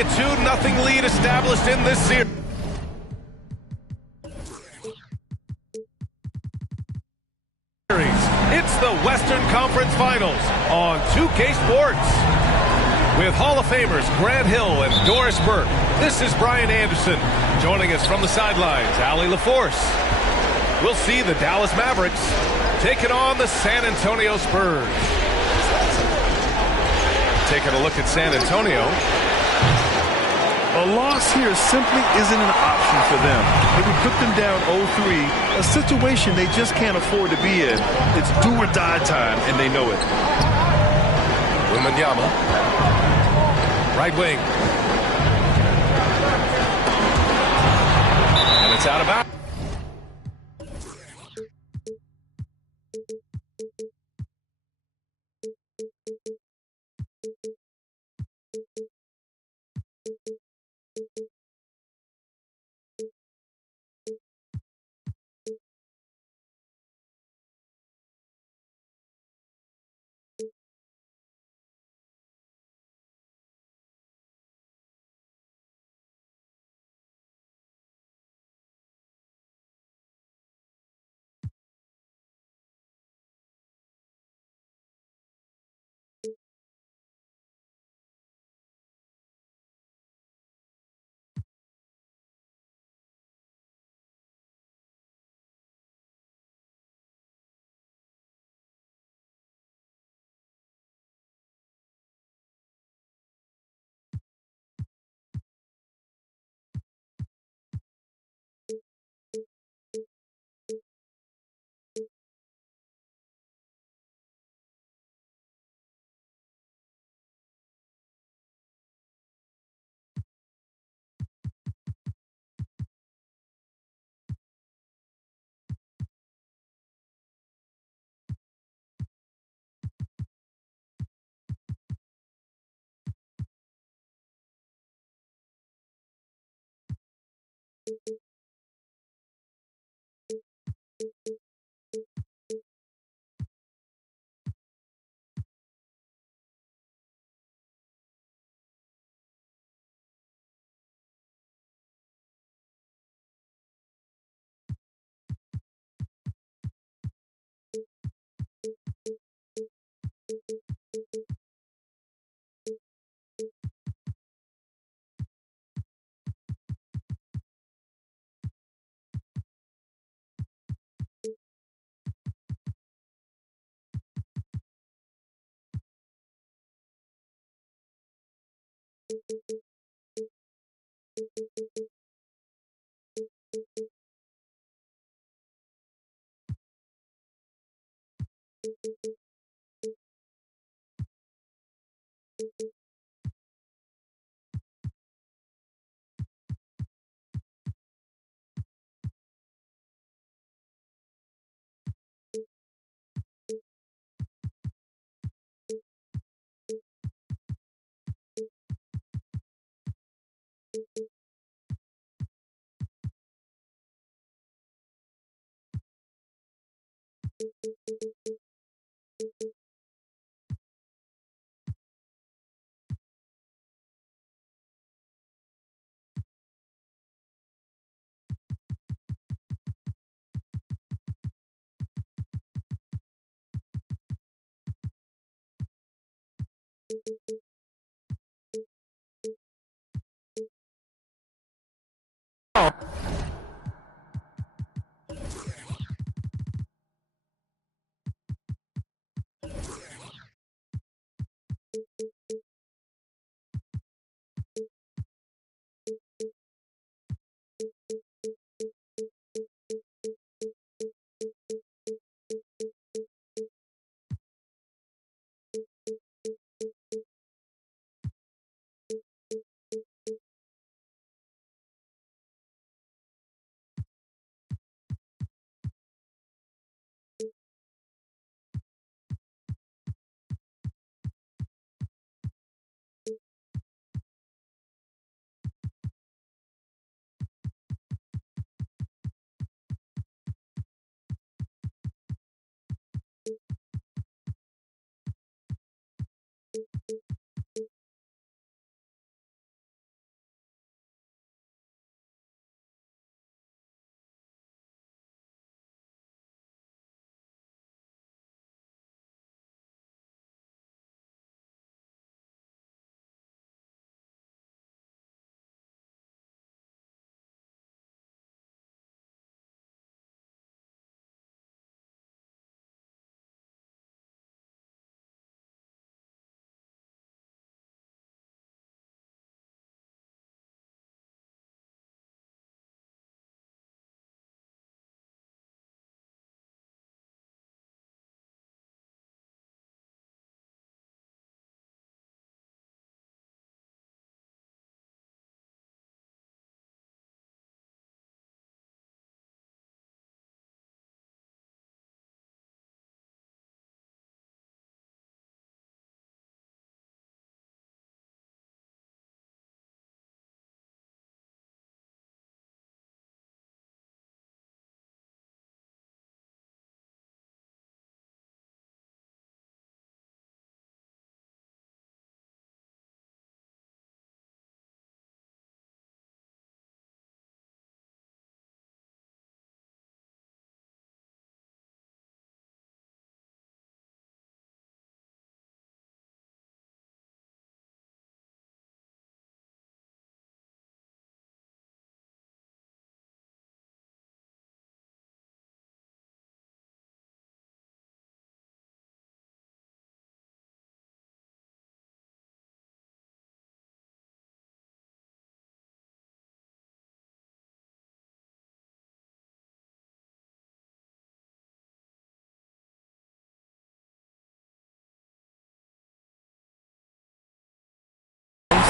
a 2-0 lead established in this series. It's the Western Conference Finals on 2K Sports. With Hall of Famers Grant Hill and Doris Burke, this is Brian Anderson. Joining us from the sidelines, Allie LaForce. We'll see the Dallas Mavericks taking on the San Antonio Spurs. Taking a look at San Antonio. A loss here simply isn't an option for them. It would put them down 0-3, a situation they just can't afford to be in. It's do or die time, and they know it. Wembanyama, right wing. And it's out of bounds.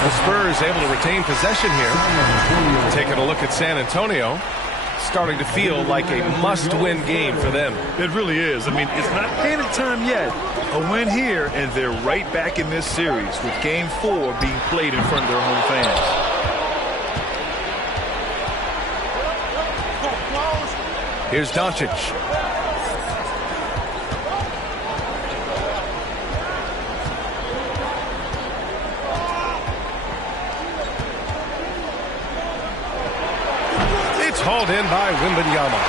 The Spurs able to retain possession here. Taking a look at San Antonio. Starting to feel like a must-win game for them. It really is. I mean, it's not panic time yet. A win here, and they're right back in this series with Game 4 being played in front of their home fans. Here's Doncic. Hauled in by Wembanyama.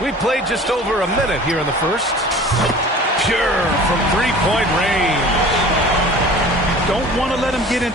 We played just over a minute here in the first. Pure from three-point range. Don't want to let him get in.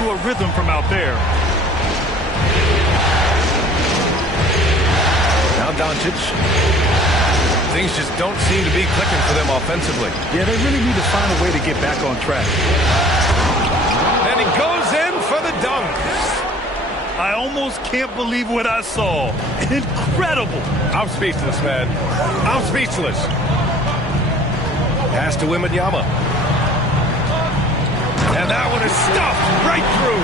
A rhythm from out there. Now Doncic. Things just don't seem to be clicking for them offensively. Yeah, they really need to find a way to get back on track. And he goes in for the dunk. I almost can't believe what I saw. Incredible. I'm speechless, man. I'm speechless. Pass to Wembanyama. And that one is stuffed right through.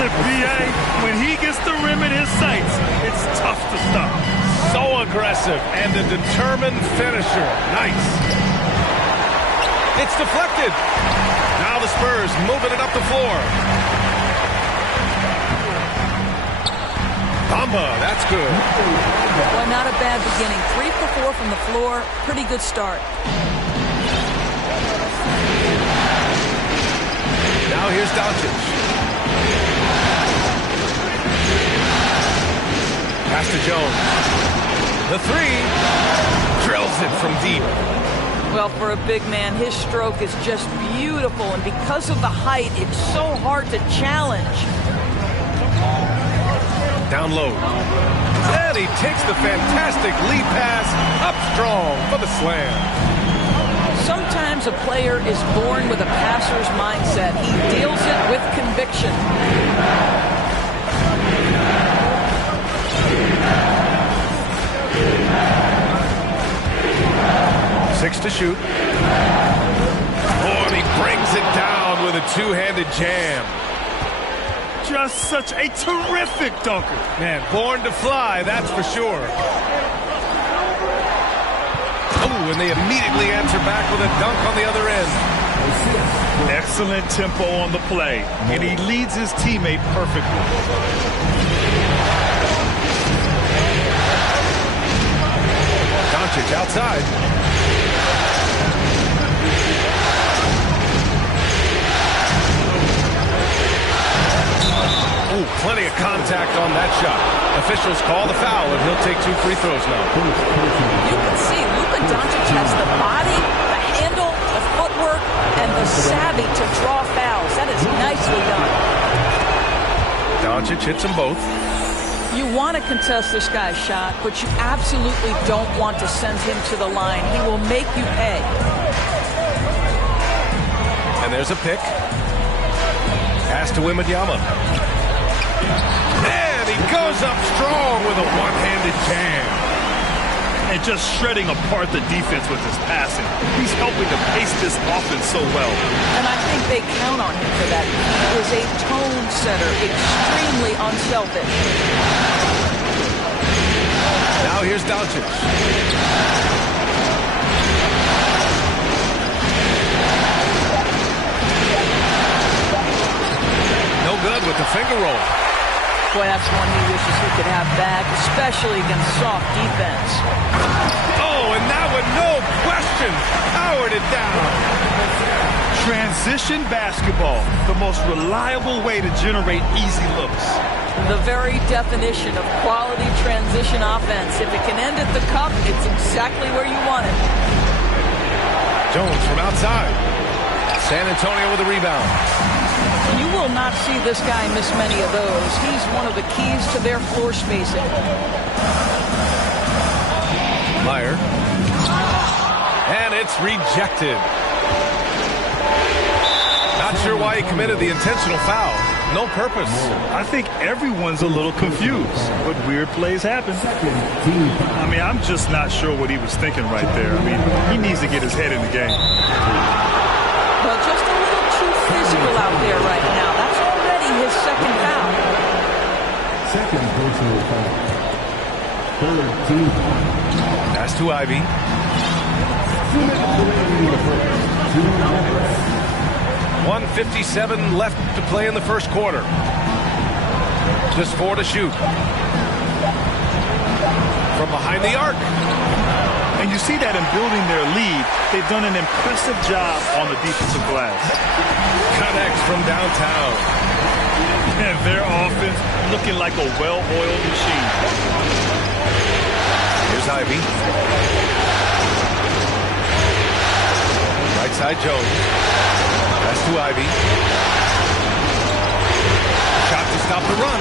The BA, when he gets the rim in his sights, it's tough to stop. So aggressive and a determined finisher. Nice. It's deflected. Now the Spurs moving it up the floor. Bamba, that's good. Well, not a bad beginning. 3 for 4 from the floor. Pretty good start. Now here's Doncic. Pass to Jones. The three. Drills it from deep. Well, for a big man, his stroke is just beautiful. And because of the height, it's so hard to challenge. Down low. And he takes the fantastic lead pass up strong for the slam. Sometimes a player is born with a passer's mindset. He deals it with conviction. 6 to shoot. Oh, and he brings it down with a two-handed jam. Just such a terrific dunker. Man, born to fly, that's for sure. Oh, and they immediately answer back with a dunk on the other end. Excellent tempo on the play, and he leads his teammate perfectly. Doncic outside. Ooh, plenty of contact on that shot. Officials call the foul, and he'll take 2 free throws now. You can see Luka Doncic has the body, the handle, the footwork, and the savvy to draw fouls. That is nicely done. Doncic hits them both. You want to contest this guy's shot, but you absolutely don't want to send him to the line. He will make you pay. And there's a pick. Pass to Wembanyama. And he goes up strong with a one-handed jam. And just shredding apart the defense with his passing. He's helping to pace this offense so well. And I think they count on him for that. He is a tone setter, extremely unselfish. Now here's Doncic. No good with the finger roll. Boy, that's one he wishes he could have back, especially against soft defense. Oh, and that and no question, powered it down. Transition basketball, the most reliable way to generate easy looks. The very definition of quality transition offense. If it can end at the cup, it's exactly where you want it. Jones from outside. San Antonio with a rebound. You will not see this guy miss many of those. He's one of the keys to their floor spacing. Meyer. And it's rejected. Not sure why he committed the intentional foul. No purpose. I think everyone's a little confused, but weird plays happen. I mean, I'm just not sure what he was thinking right there. I mean, he needs to get his head in the game. Well, just a little too physical out there right now. That's already his second foul. Second personal foul. Third team foul. Pass to Ivy. 1:57 left to play in the first quarter. Just 4 to shoot. From behind the arc. And you see that in building their lead, they've done an impressive job on the defensive glass. Connects from downtown. And their offense looking like a well-oiled machine. Here's Ivy. Right side Jones. Pass to Ivy. Shot to stop the run.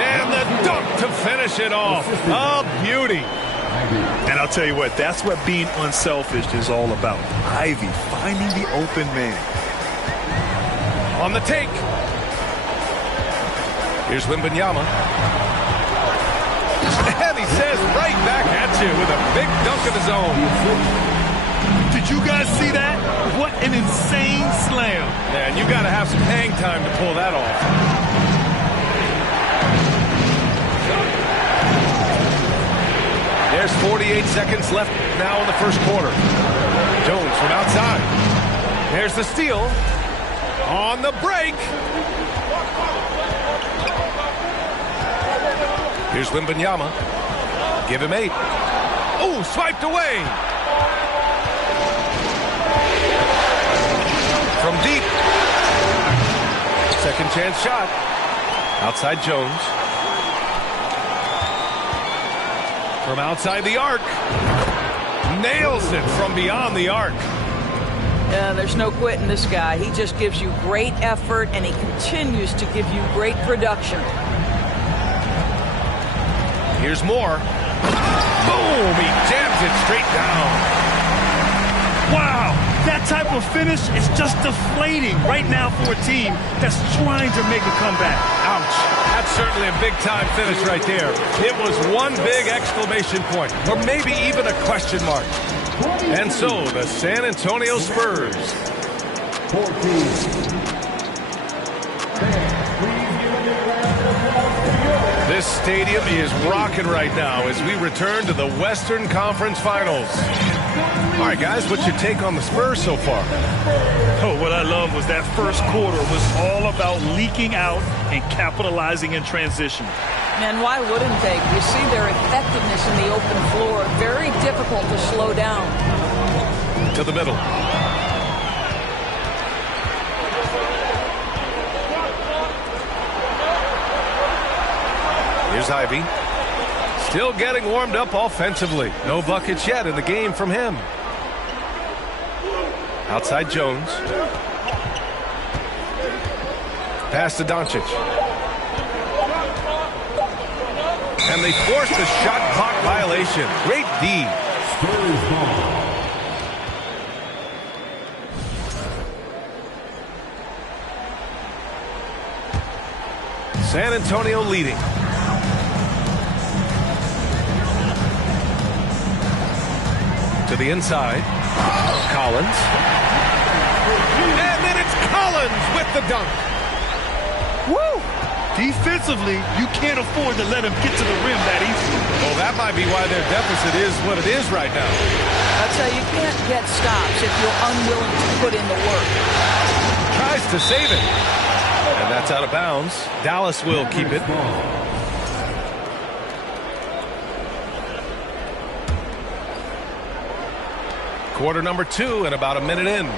And the dunk to finish it off. A beauty. And I'll tell you what, that's what being unselfish is all about. Ivy finding the open man. On the take. Here's Wembanyama. And he says right back at you with a big dunk of his own. Did you guys see that? What an insane slam. Man, you got to have some hang time to pull that off. There's 48 seconds left now in the first quarter. Jones from outside. There's the steal. On the break. Here's Wembanyama. Give him 8. Oh, swiped away. From deep. Second chance shot. Outside Jones. From outside the arc. Nails it from beyond the arc. Yeah, there's no quitting this guy. He just gives you great effort, and he continues to give you great production. Here's more. Boom! He jams it straight down. Wow! That type of finish is just deflating right now for a team that's trying to make a comeback. Ouch. That's certainly a big-time finish right there. It was one big exclamation point, or maybe even a question mark. And so, the San Antonio Spurs. 14. This stadium is rocking right now as we return to the Western Conference Finals. All right, guys, what's your take on the Spurs so far? Oh, what I love was that first quarter was all about leaking out and capitalizing in transition. And why wouldn't they? You see their effectiveness in the open floor. Very difficult to slow down. To the middle. Here's Ivy. Still getting warmed up offensively. No buckets yet in the game from him. Outside Jones. Pass to Doncic. And they forced a shot clock violation. Great D. Spurs ball. San Antonio leading. To the inside. Collins. And then it's Collins with the dunk. Woo! Defensively, you can't afford to let him get to the rim that easily. Well, that might be why their deficit is what it is right now. I'd say you can't get stops if you're unwilling to put in the work. Tries to save it. And that's out of bounds. Dallas will keep it. Quarter number 2 and about a minute in.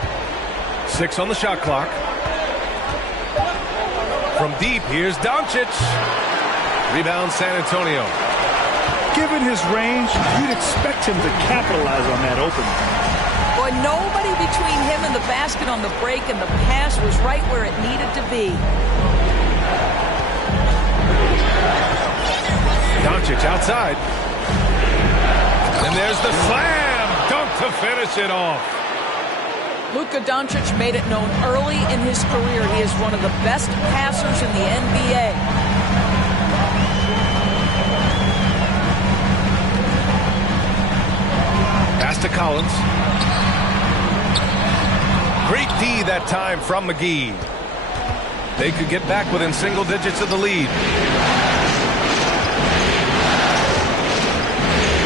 6 on the shot clock. From deep, here's Doncic. Rebound San Antonio. Given his range, you'd expect him to capitalize on that opening. Boy, nobody between him and the basket on the break, and the pass was right where it needed to be. Doncic outside. And there's the slam dunk to finish it off. Luka Doncic made it known early in his career he is one of the best passers in the NBA. Pass to Collins. Great D that time from McGee. They could get back within single digits of the lead.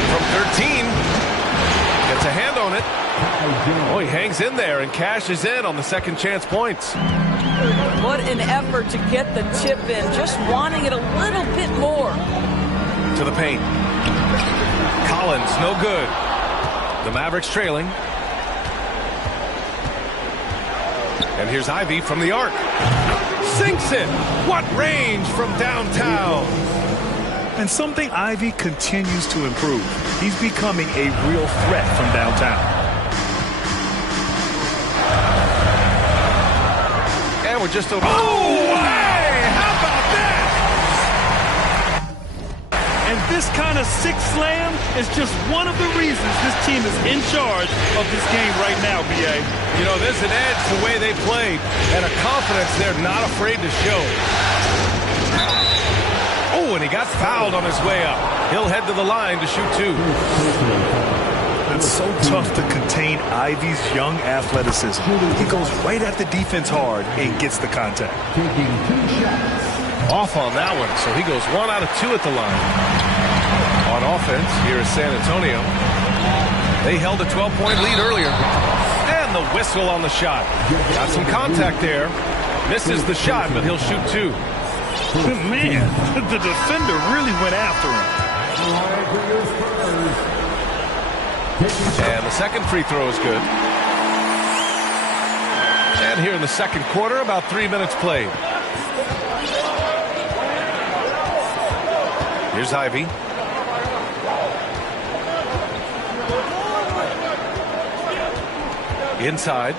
From 13. Gets a hand on it. Oh, he hangs in there and cashes in on the second chance points. What an effort to get the tip in. Just wanting it a little bit more. To the paint. Collins, no good. The Mavericks trailing. And here's Ivy from the arc. Sinks it. What range from downtown. And something Ivy continues to improve. He's becoming a real threat from downtown. And we're just over. Oh, hey! How about that? And this kind of six slam is just one of the reasons this team is in charge of this game right now, B.A. You know, there's an edge to the way they play and a confidence they're not afraid to show. Oh, and he got fouled on his way up. He'll head to the line to shoot 2. It's so tough to contain Ivy's young athleticism. He goes right at the defense hard and gets the contact. Off on that one, so he goes 1 out of 2 at the line. On offense, here is San Antonio. They held a 12-point lead earlier. And the whistle on the shot. Got some contact there. Misses the shot, but he'll shoot 2. Man, the defender really went after him. And the second free throw is good. And here in the second quarter, about 3 minutes played. Here's Ivy. Inside.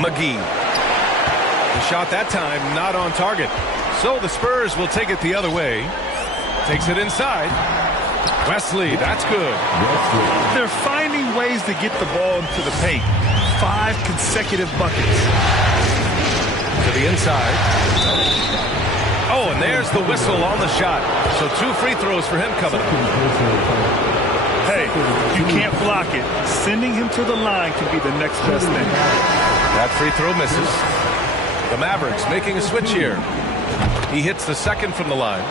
McGee. The shot that time not on target. So the Spurs will take it the other way. Takes it inside. Wesley, that's good. They're finding ways to get the ball into the paint. 5 consecutive buckets. To the inside. Oh, and there's the whistle on the shot. So 2 free throws for him coming up. Hey, you can't block it. Sending him to the line can be the next best thing. That free throw misses. The Mavericks making a switch here. He hits the second from the line.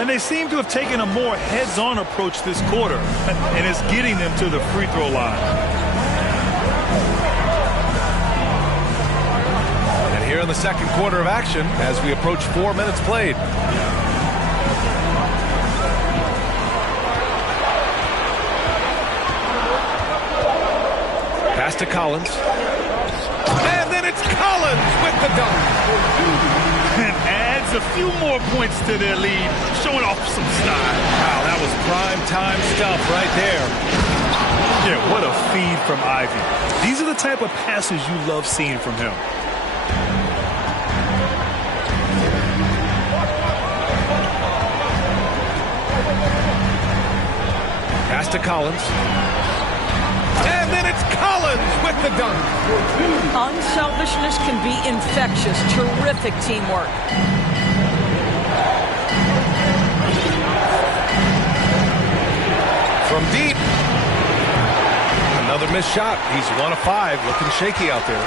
And they seem to have taken a more heads-on approach this quarter, and it's getting them to the free throw line. And here in the second quarter of action, as we approach 4 minutes played. Pass to Collins. And then it's Collins with the dunk. And adds a few more points to their lead, showing off some style. Wow, that was prime time stuff right there. Yeah, what a feed from Ivy. These are the type of passes you love seeing from him. Pass to Collins. And then it's Collins with the dunk. Unselfishness can be infectious. Terrific teamwork. From deep. Another missed shot. He's 1 of 5. Looking shaky out there.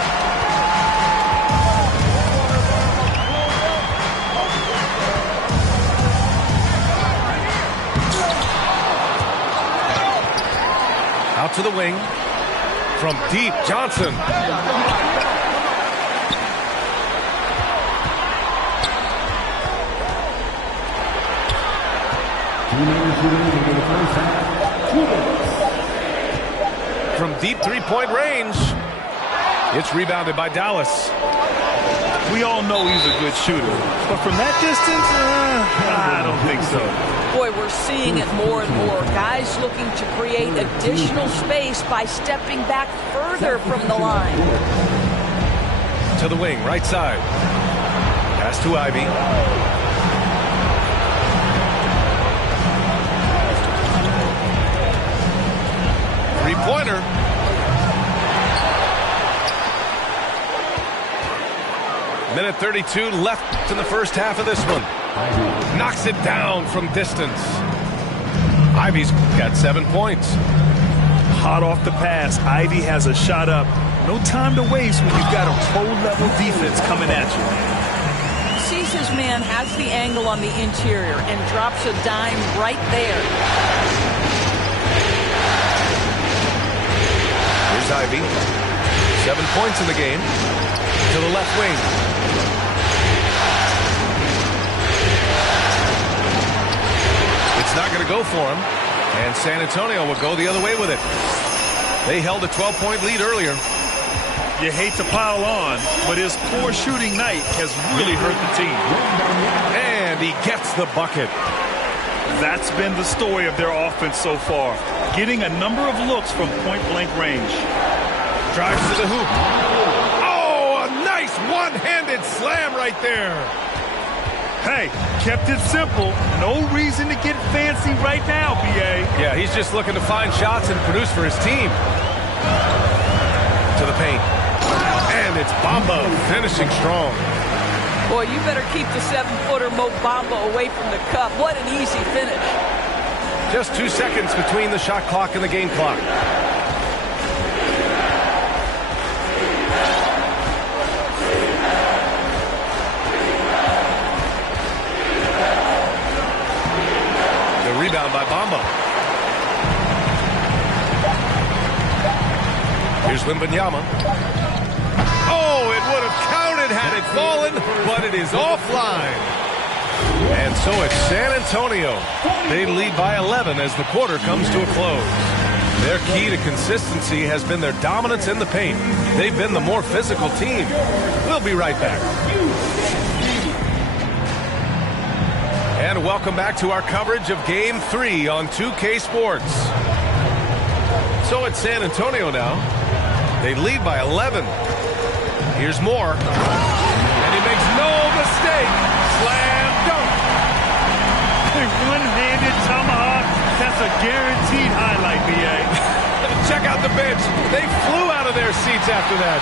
Out to the wing. From deep, Johnson. from deep three-point range. It's rebounded by Dallas. We all know he's a good shooter, but from that distance, I don't think so. Boy, we're seeing it more and more. Guys looking to create additional space by stepping back further from the line. To the wing, right side. Pass to Ivy. Three-pointer. Minute 32 left in the first half of this one. Knocks it down from distance. Ivy's got 7 points. Hot off the pass. Ivy has a shot up. No time to waste when you've got a pro-level defense coming at you. Sees his man, has the angle on the interior, and drops a dime right there. Here's Ivy. 7 points in the game. To the left wing. It's not going to go for him. And San Antonio will go the other way with it. They held a 12-point lead earlier. You hate to pile on, but his poor shooting night has really hurt the team. And he gets the bucket. That's been the story of their offense so far. Getting a number of looks from point-blank range. Drives to the hoop. Oh, a nice one-handed slam right there. Hey, kept it simple. No reason to get fancy right now, B.A. Yeah, he's just looking to find shots and produce for his team. To the paint. And it's Bamba finishing strong. Boy, you better keep the 7-footer Mo Bamba away from the cup. What an easy finish. Just 2 seconds between the shot clock and the game clock. The rebound by Bamba. Here's Wembanyama. Oh, it would have counted had it fallen, but it is offline. And so it's San Antonio. They lead by 11 as the quarter comes to a close. Their key to consistency has been their dominance in the paint. They've been the more physical team. We'll be right back. And welcome back to our coverage of Game 3 on 2K Sports. So it's San Antonio now. They lead by 11. Here's Moore. And he makes no mistake. Slam dunk. One-handed tomahawk. That's a guaranteed highlight, B.A. Check out the bench. They flew out of their seats after that.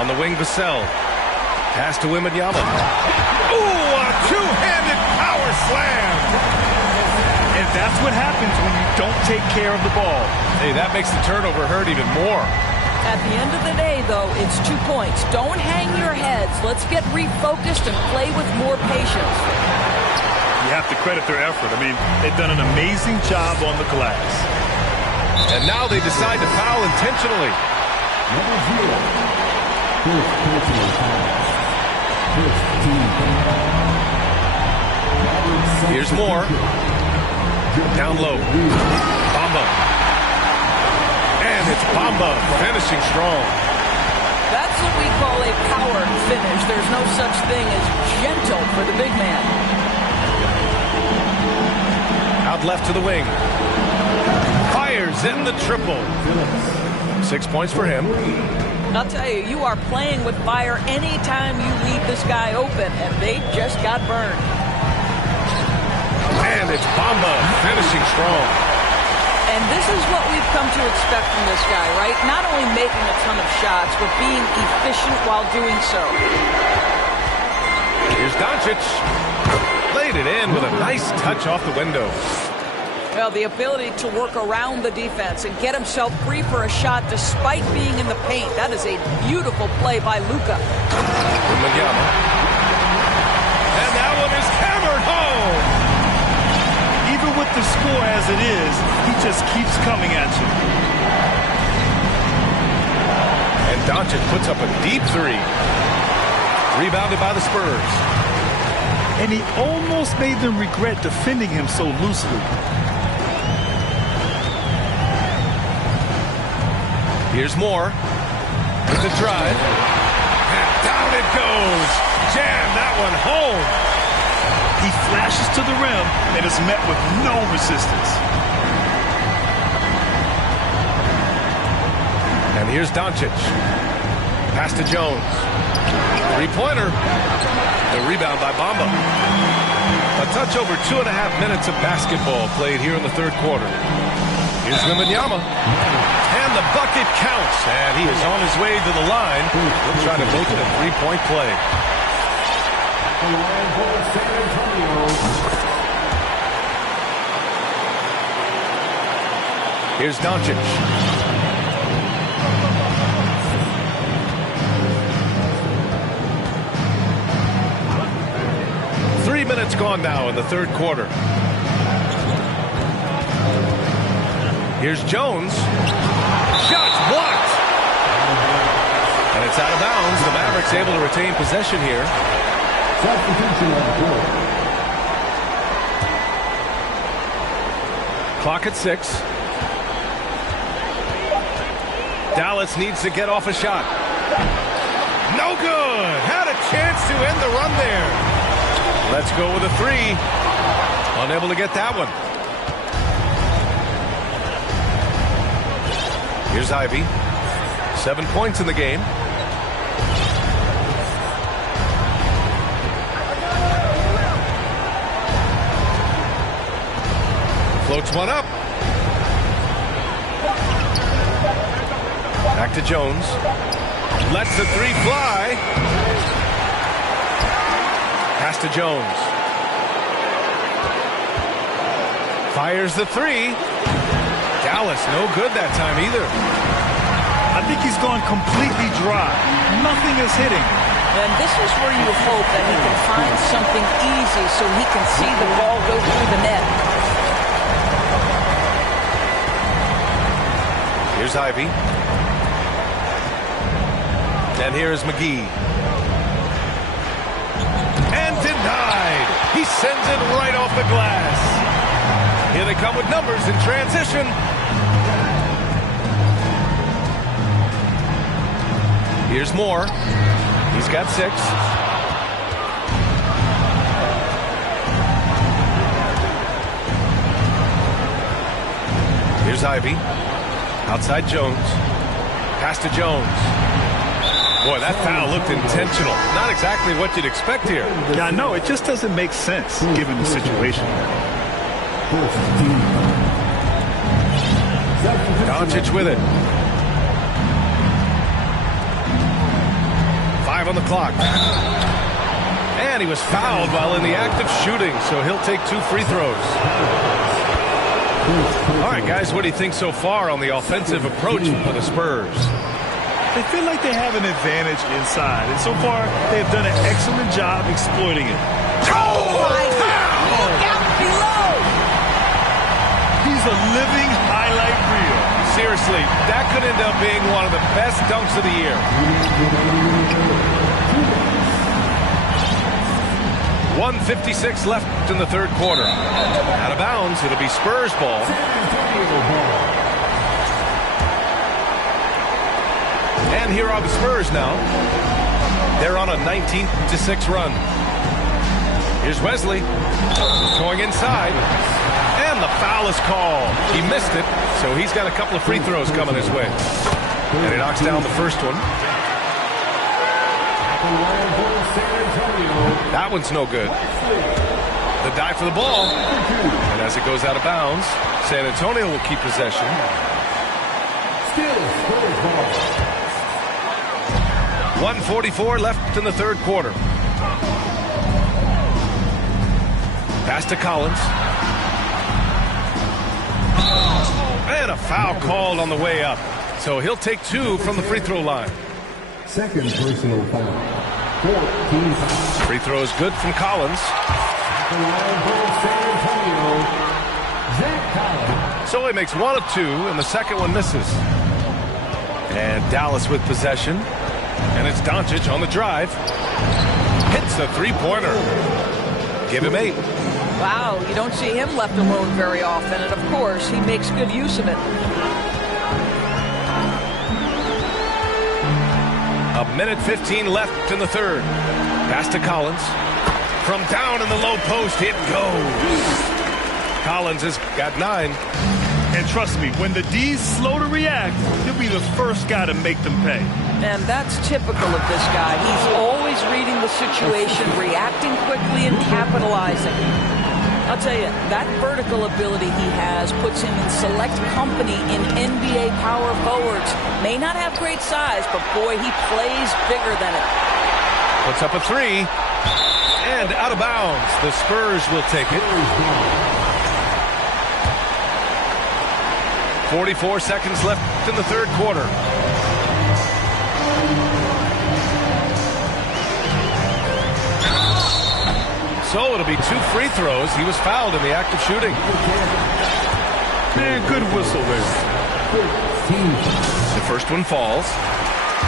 On the wing, Vassell. Pass to Wembanyama. Ooh, a two-handed power slam. And that's what happens when you don't take care of the ball. Hey, that makes the turnover hurt even more. At the end of the day, though, it's 2 points. Don't hang your heads. Let's get refocused and play with more patience. You have to credit their effort. I mean, they've done an amazing job on the glass. And now they decide to foul intentionally. Number 0. First personal foul. First team foul. Here's Moore. Down low. Bamba. And it's Bamba finishing strong. That's what we call a power finish. There's no such thing as gentle for the big man. Out left to the wing. Fires in the triple. 6 points for him. I'll tell you, you are playing with fire anytime you leave this guy open, and they just got burned. And it's Bamba finishing strong. And this is what we've come to expect from this guy, right? Not only making a ton of shots, but being efficient while doing so. Here's Doncic. Laid it in with a nice touch off the window. Well, the ability to work around the defense and get himself free for a shot despite being in the paint. That is a beautiful play by Luka. Wembanyama. And that one is hammered home. Even with the score as it is, he just keeps coming at you. And Doncic puts up a deep three. Rebounded by the Spurs. And he almost made them regret defending him so loosely. Here's Moore with the drive. And down it goes. Jam that one home. He flashes to the rim and is met with no resistance. And here's Doncic. Pass to Jones. Three-pointer. The rebound by Bamba. A touch over 2.5 minutes of basketball played here in the third quarter. Here's Wembanyama. And the bucket counts. And he is on his way to the line. He'll try to make it a three-point play. Here's Doncic. 3 minutes gone now in the third quarter. Here's Jones. Shots blocked. And it's out of bounds. The Mavericks able to retain possession here. Clock at 6. Dallas needs to get off a shot. No good. Had a chance to end the run there. Let's go with a three. Unable to get that one. Here's Ivy. 7 points in the game. Floats one up. Back to Jones. Lets the three fly. Pass to Jones. Fires the three. Dallas no good that time either. I think he's gone completely dry. Nothing is hitting. And this is where you hope that he can find something easy so he can see the ball go through the net. Here's Ivy. And here's McGee. And denied. He sends it right off the glass. Here they come with numbers in transition. Here's Moore. He's got 6. Here's Ivy. Outside Jones. Pass to Jones. Boy, that foul looked intentional. Not exactly what you'd expect here. Yeah, I know. It just doesn't make sense given the situation. Doncic with it. 5 on the clock. And he was fouled while in the act of shooting, so he'll take 2 free throws. All right, guys, what do you think so far on the offensive approach for the Spurs? They feel like they have an advantage inside, and so far they've done an excellent job exploiting it. Oh, my God. Look out below. He's a living highlight reel. Seriously, that could end up being one of the best dunks of the year. 1:56 left in the third quarter. Out of bounds, it'll be Spurs ball. And here are the Spurs now. They're on a 19-6 run. Here's Wesley going inside. And the foul is called. He missed it, so he's got a couple of free throws coming his way. And he knocks down the first one. That one's no good. The dive for the ball. And as it goes out of bounds, San Antonio will keep possession. 1:44 left in the third quarter. Pass to Collins. And a foul called on the way up. So he'll take 2 from the free throw line. Second personal foul. 14 fouls. Free throw is good from Collins. The line for San Antonio, Zach Collins. So he makes 1 of 2, and the second one misses. And Dallas with possession. And it's Doncic on the drive. Hits the three-pointer. Give him 8. Wow, you don't see him left alone very often, and of course, he makes good use of it. 1:15 left in the third. Pass to Collins. From down in the low post, it goes. Collins has got 9. And trust me, when the D's slow to react, he'll be the first guy to make them pay. And that's typical of this guy. He's always reading the situation, reacting quickly, and capitalizing. I'll tell you, that vertical ability he has puts him in select company in NBA power forwards. May not have great size, but boy, he plays bigger than it. Puts up a 3. And out of bounds. The Spurs will take it. 44 seconds left in the third quarter. So it'll be 2 free throws. He was fouled in the act of shooting. Man, good whistle there. The first one falls.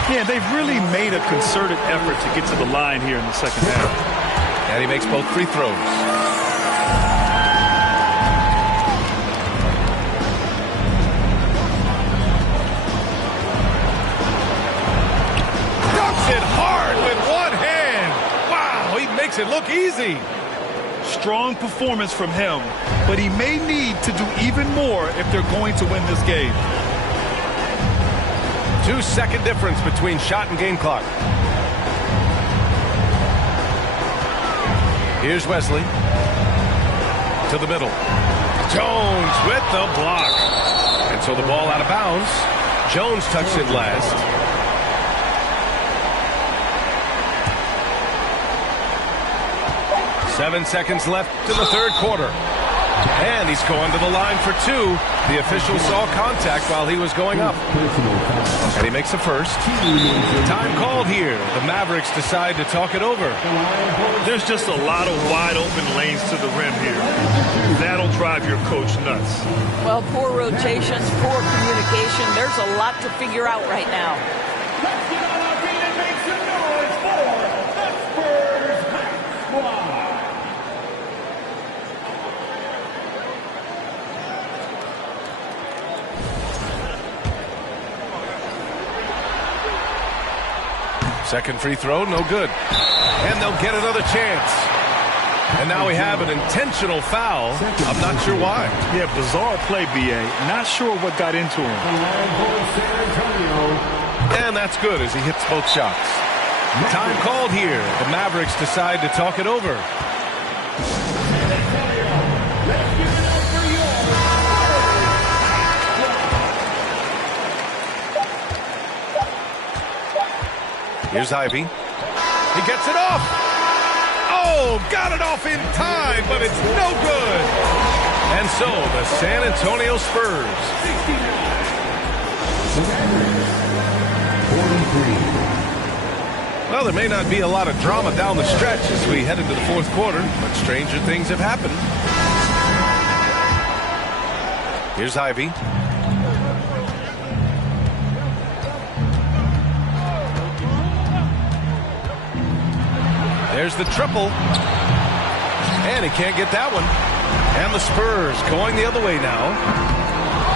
Yeah, they've really made a concerted effort to get to the line here in the second half. And he makes both free throws. Dumps it hard with one hand. Wow, he makes it look easy. Strong performance from him, but he may need to do even more if they're going to win this game. 2-second difference between shot and game clock. Here's Wesley. To the middle. Jones with the block. And so the ball out of bounds. Jones touched it last. Seven seconds left in the third quarter. And he's going to the line for 2. The official saw contact while he was going up. And he makes the first. Time called here. The Mavericks decide to talk it over. There's just a lot of wide open lanes to the rim here. That'll drive your coach nuts. Well, poor rotations, poor communication. There's a lot to figure out right now. Let's get on our feet and make some noise for the Spurs High Squad. Second free throw, no good. And they'll get another chance. And now we have an intentional foul. I'm not sure why. Yeah, bizarre play, B.A. Not sure what got into him. And that's good as he hits both shots. Time called here. The Mavericks decide to talk it over. Here's Ivy. He gets it off. Oh, got it off in time, but it's no good. And so the San Antonio Spurs. 43. Well, there may not be a lot of drama down the stretch as we head into the fourth quarter, but stranger things have happened. Here's Ivy. There's the triple. And he can't get that one. And the Spurs going the other way now.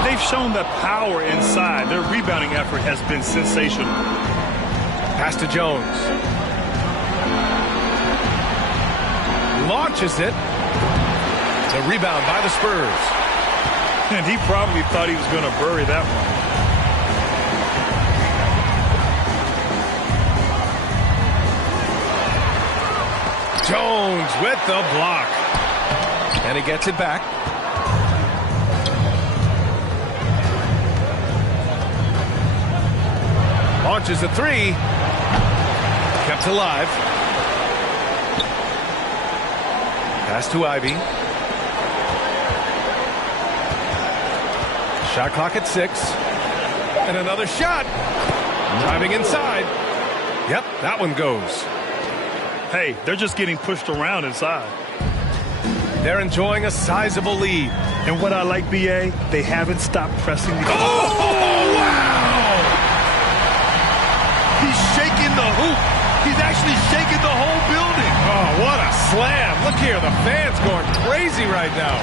They've shown that power inside. Their rebounding effort has been sensational. Pass to Jones. Launches it. The rebound by the Spurs. And he probably thought he was going to bury that one. Jones with the block. And he gets it back. Launches a 3. Kept alive. Pass to Ivy. Shot clock at 6. And another shot. Driving inside. Yep, that one goes. Hey, they're just getting pushed around inside. They're enjoying a sizable lead. And what I like, B.A., they haven't stopped pressing the... Oh, wow! He's shaking the hoop. He's actually shaking the whole building. Oh, what a slam. Look here, the fans going crazy right now.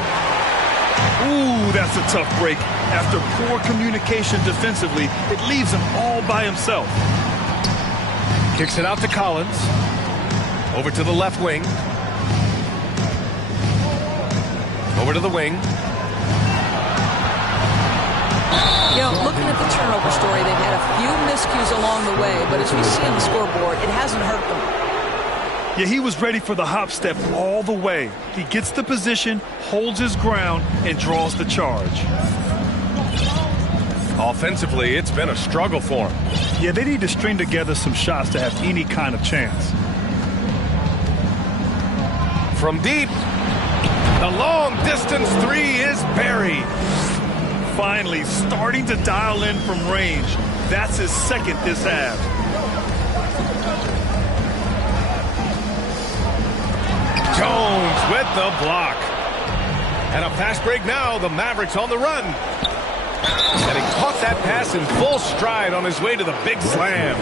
Ooh, that's a tough break. After poor communication defensively, it leaves him all by himself. Kicks it out to Collins. Over to the left wing. Over to the wing. You know, looking at the turnover story, they've had a few miscues along the way, but as we see on the scoreboard, it hasn't hurt them. Yeah, he was ready for the hop step all the way. He gets the position, holds his ground, and draws the charge. Offensively, it's been a struggle for him. Yeah, they need to string together some shots to have any kind of chance. From deep, the long-distance three is buried. Finally, starting to dial in from range. That's his second this half. Jones with the block. And a fast break now. The Mavericks on the run. And he caught that pass in full stride on his way to the big slam.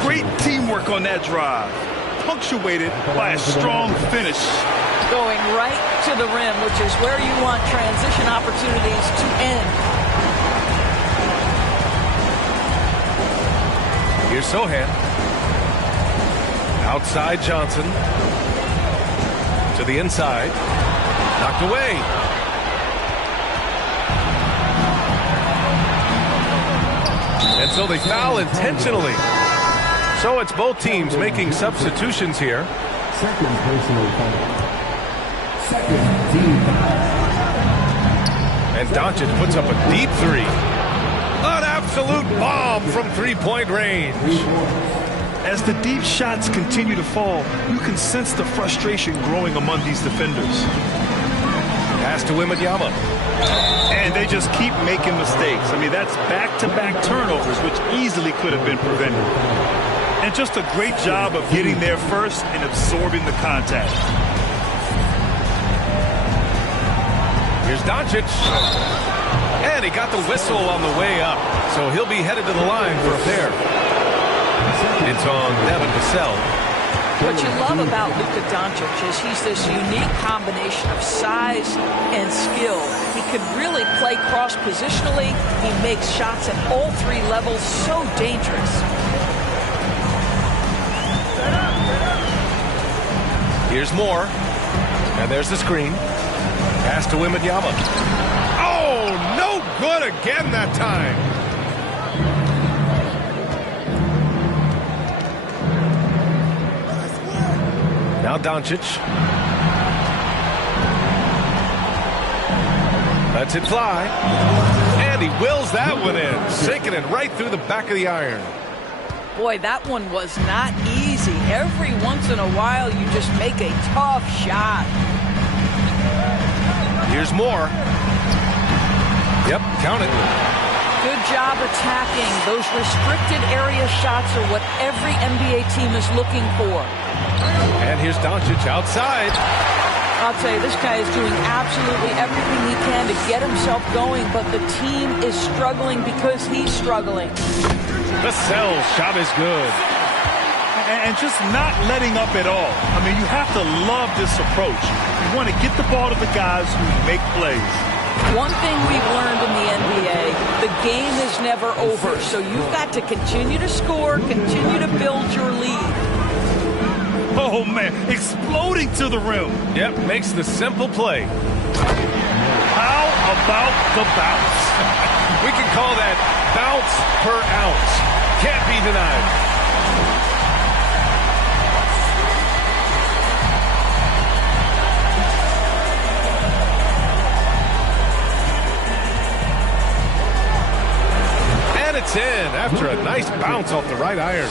Great teamwork on that drive. Punctuated by a strong finish. Going right to the rim, which is where you want transition opportunities to end. Here's Sohan. Outside Johnson. To the inside. Knocked away. And so they foul intentionally. So it's both teams making substitutions here. Second personal foul. Second team foul. And Doncic puts up a deep three. An absolute bomb from three-point range. As the deep shots continue to fall, you can sense the frustration growing among these defenders. Pass to Wembanyama. And they just keep making mistakes. I mean, that's back-to-back turnovers, which easily could have been prevented. And just a great job of getting there first and absorbing the contact. Here's Doncic. And he got the whistle on the way up. So he'll be headed to the line for a pair. It's on Devin Vassell. What you love about Luka Doncic is he's this unique combination of size and skill. He can really play cross-positionally. He makes shots at all three levels. So dangerous. Here's Moore. And there's the screen. Pass to Wembanyama. Oh, no good again that time. Now Doncic. Lets it fly. And he wills that one in. Sinking it right through the back of the iron. Boy, that one was not easy. Every once in a while, you just make a tough shot. Here's Moore. Yep, count it. Good job attacking. Those restricted area shots are what every NBA team is looking for. And here's Doncic outside. I'll tell you, this guy is doing absolutely everything he can to get himself going, but the team is struggling because he's struggling. Vassell's shot is good. And just not letting up at all. I mean, you have to love this approach. You want to get the ball to the guys who make plays. One thing we've learned in the NBA, the game is never over, so you've got to continue to score, continue to build your lead. Oh, man, exploding to the rim. Yep, makes the simple play. How about the bounce? We can call that bounce per ounce. Can't be denied. And it's in after a nice bounce off the right iron.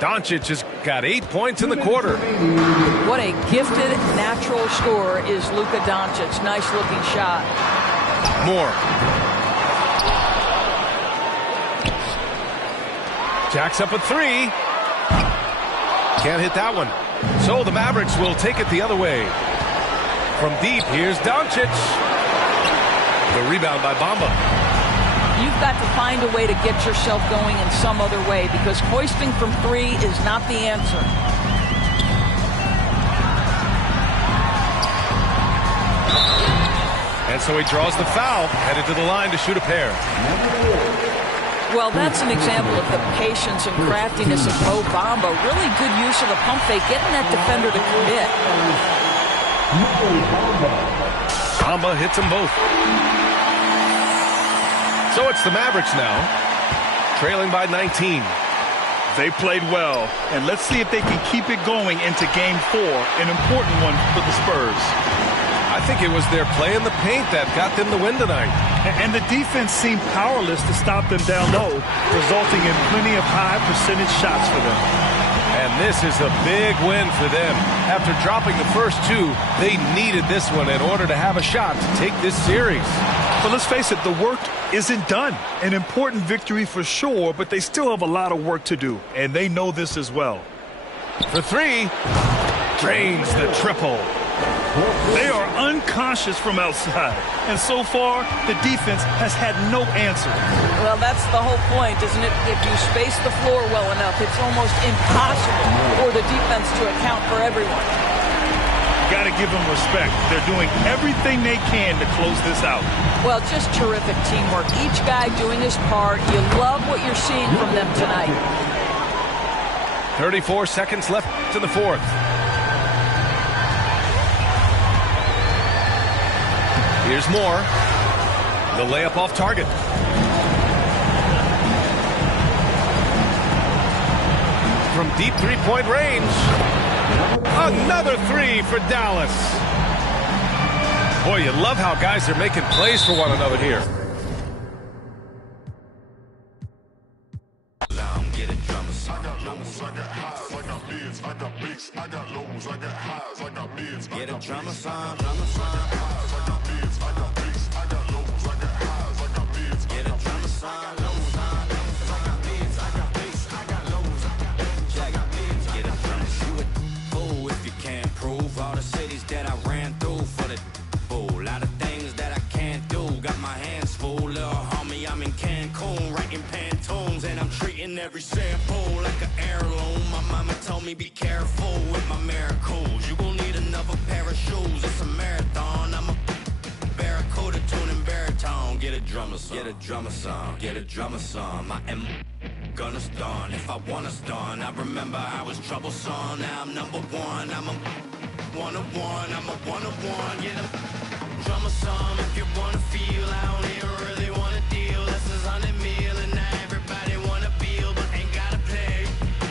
Doncic has got 8 points in the quarter. What a gifted natural scorer is Luka Doncic. Nice looking shot. Moore. Jacks up a three. Can't hit that one. So the Mavericks will take it the other way. From deep, here's Doncic. The rebound by Bamba. You've got to find a way to get yourself going in some other way because hoisting from three is not the answer. And so he draws the foul, headed to the line to shoot a pair. Well, that's an example of the patience and craftiness of Mo Bamba. Really good use of the pump fake, getting that defender to commit. Bamba hits them both. So it's the Mavericks now, trailing by 19. They played well, and let's see if they can keep it going into Game 4, an important one for the Spurs. I think it was their play in the paint that got them the win tonight. And the defense seemed powerless to stop them down low, resulting in plenty of high percentage shots for them. And this is a big win for them. After dropping the first two, they needed this one in order to have a shot to take this series. But let's face it, the work isn't done. An important victory for sure, but they still have a lot of work to do, and they know this as well. For three, drains the triple. They are unconscious from outside, and so far, the defense has had no answer. Well, that's the whole point, isn't it? If you space the floor well enough, it's almost impossible for the defense to account for everyone. Got to give them respect. They're doing everything they can to close this out. Well, just terrific teamwork. Each guy doing his part. You love what you're seeing from them tonight. 34 seconds left to the fourth. Here's more. The layup off target. From deep three-point range. Another three for Dallas. Boy, you love how guys are making plays for one another here. Get a drummer song. Every sample like an heirloom. My mama told me be careful with my miracles. You gon' need another pair of shoes. It's a marathon. I'm a barracuda tuning baritone. Get a drummer song. Get a drummer song. Get a drummer song. I am gonna stun if I wanna stun. I remember I was troublesome. Now I'm number one. I'm a one-of-one. I'm a one-of-one. Get a drummer song if you wanna feel. I don't even really wanna deal. This is 100 mil and now everybody wanna feel, but ain't gotta play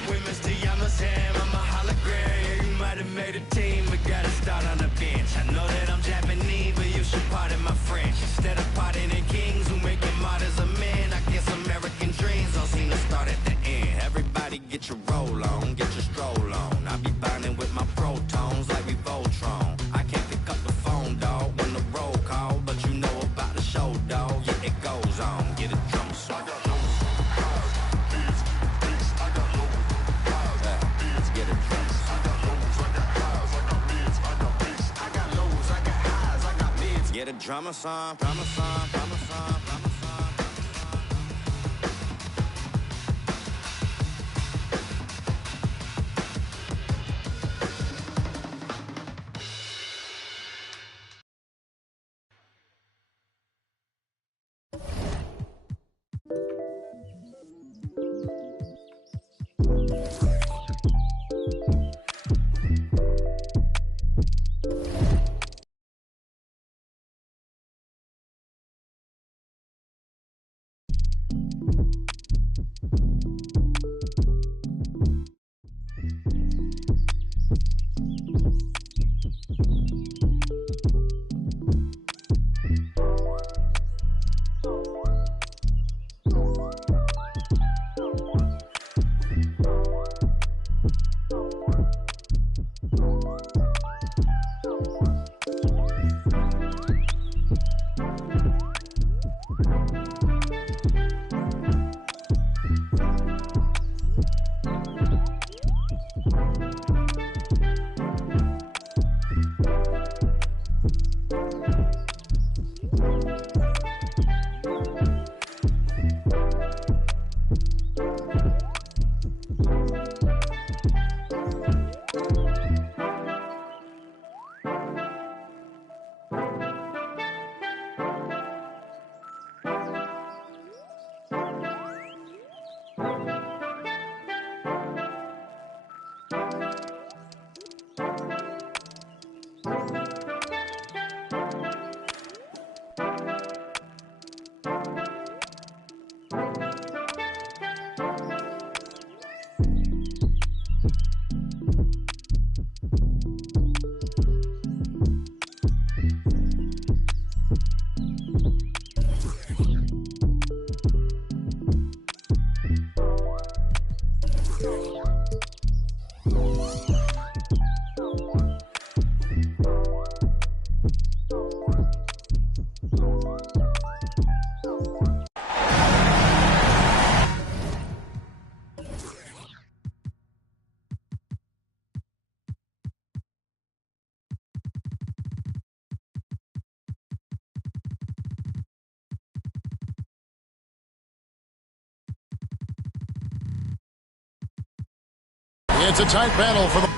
with Mr. Yamazam. I'm a hologram. You might have made a team, but gotta start on the bench. I know that I'm Japanese, but you should pardon my French. Instead of pardoning kings who make it martyrs of men, I guess American dreams don't seem to start at the end. Everybody get your roll on, get your stroll on. I be binding with my protons like we Voltron. I can't pick up the phone, dog, when the roll call, but you know about the show, dog. Yeah, it goes on. Get a drum song. Get a drummer song, drummer song, drummer song, drummer song. It's a tight battle for the...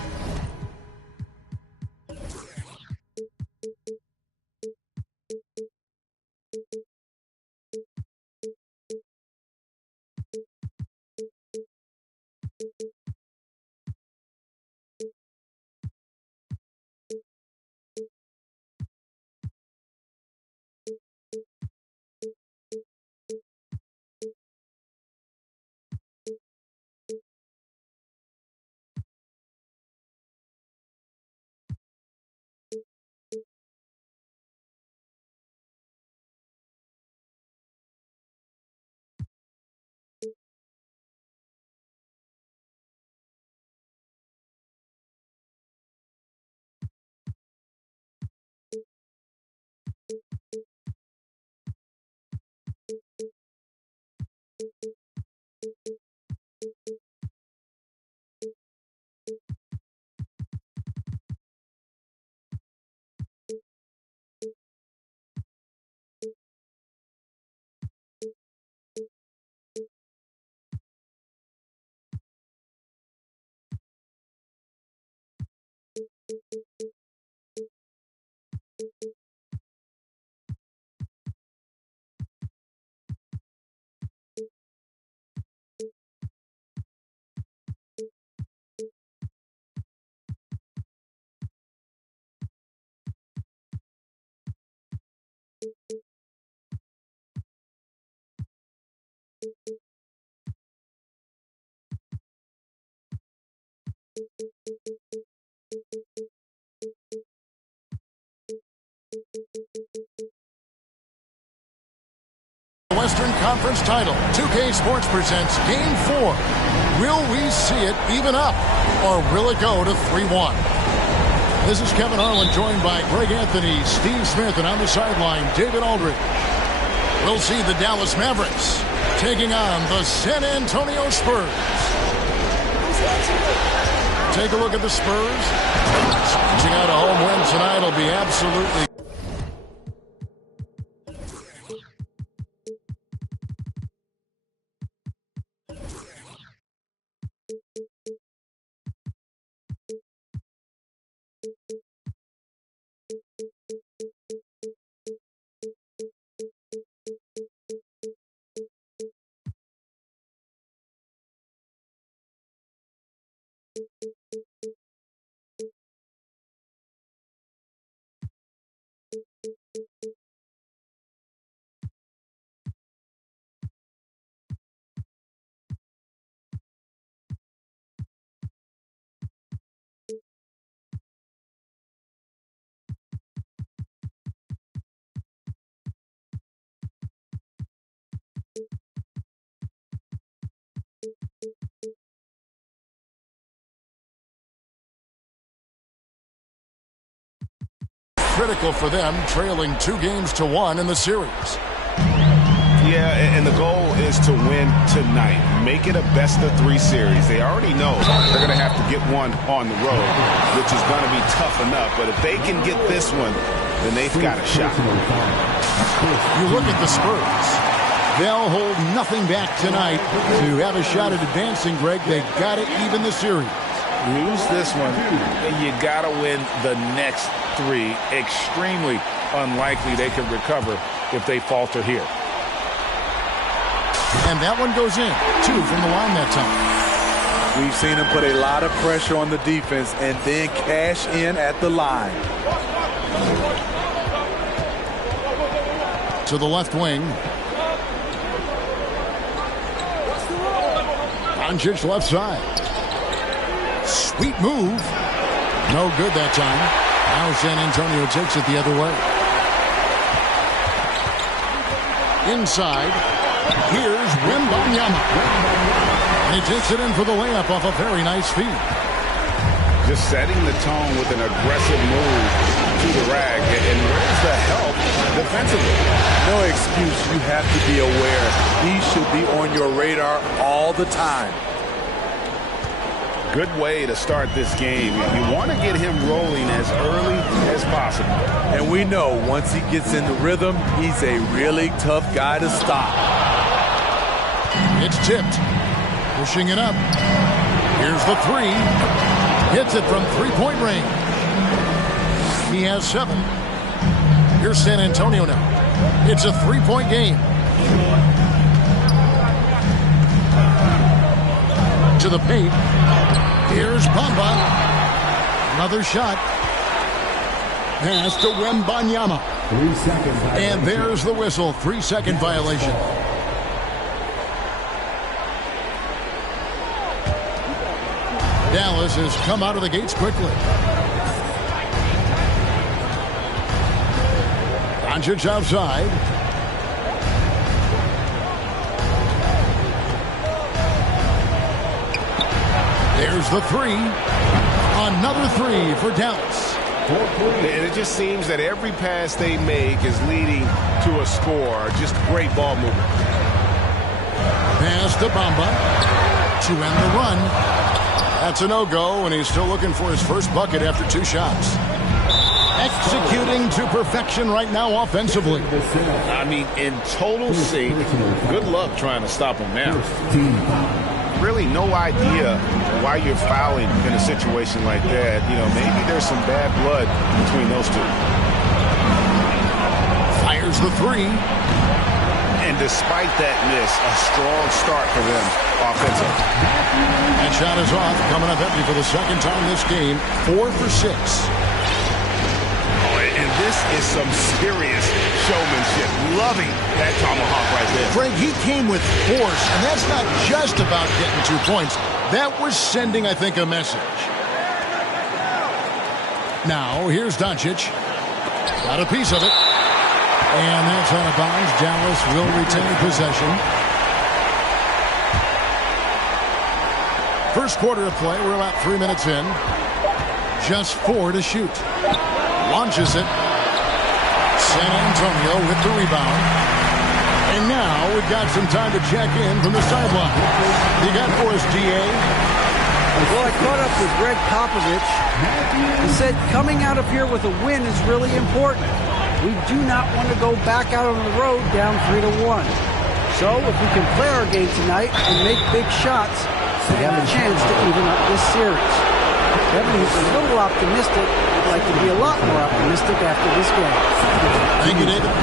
Western Conference title. 2K Sports presents Game 4. Will we see it even up, or will it go to 3-1? This is Kevin Harlan, joined by Greg Anthony, Steve Smith, and on the sideline, David Aldridge. We'll see the Dallas Mavericks taking on the San Antonio Spurs. Take a look at the Spurs. Scratching out a home win tonight will be absolutely... critical for them, trailing 2-1 in the series. Yeah, and the goal is to win tonight. Make it a best-of-3 series. They already know they're going to have to get one on the road, which is going to be tough enough. But if they can get this one, then they've got a shot. You look at the Spurs. They'll hold nothing back tonight to have a shot at advancing, Greg. They got to even the series. Lose this one, and you got to win the next 3. Extremely unlikely they can recover if they falter here. And that one goes in. 2 from the line that time. We've seen him put a lot of pressure on the defense and then cash in at the line. To the left wing. Doncic left side. Sweet move. No good that time. Now San Antonio takes it the other way. Inside. Here's Wembanyama. And he takes it in for the layup off a very nice feed. Just setting the tone with an aggressive move to the rack. And where's the help defensively? No excuse. You have to be aware. He should be on your radar all the time. Good way to start this game. You want to get him rolling as early as possible. And we know once he gets in the rhythm, he's a really tough guy to stop. It's tipped. Pushing it up. Here's the three. Hits it from three-point range. He has 7. Here's San Antonio now. It's a three-point game. To the paint. Here's Bamba. Another shot. Pass to Wembanyama. 3 seconds. And there's the whistle. 3-second violation. Dallas has come out of the gates quickly. Doncic outside. There's the three. Another three for Dallas. And it just seems that every pass they make is leading to a score. Just great ball movement. Pass to Bamba to end the run. That's a no-go, and he's still looking for his first bucket after 2 shots. Executing to perfection right now offensively. I mean, in total sync. Good luck trying to stop him now. Really no idea why you're fouling in a situation like that. You know, maybe there's some bad blood between those two. Fires the three. And despite that miss, a strong start for them offensively. That shot is off, coming up empty for the second time this game. 4 for 6. And this is some serious showmanship. Loving that tomahawk right there. Greg, he came with force, and that's not just about getting 2 points. That was sending, I think, a message. Now, here's Doncic. Got a piece of it. And that's out of bounds. Dallas will retain possession. First quarter of play. We're about 3 minutes in. Just 4 to shoot. Launches it. San Antonio with the rebound. And now we've got some time to check in from the sideline. You got for us, DA? Well, I caught up with Greg Popovich. He said coming out of here with a win is really important. We do not want to go back out on the road down 3-1. So if we can play our game tonight and make big shots, we have a chance to even up this series. Kevin, he's a little optimistic. I'd like to be a lot more optimistic after this game. Thank you, David.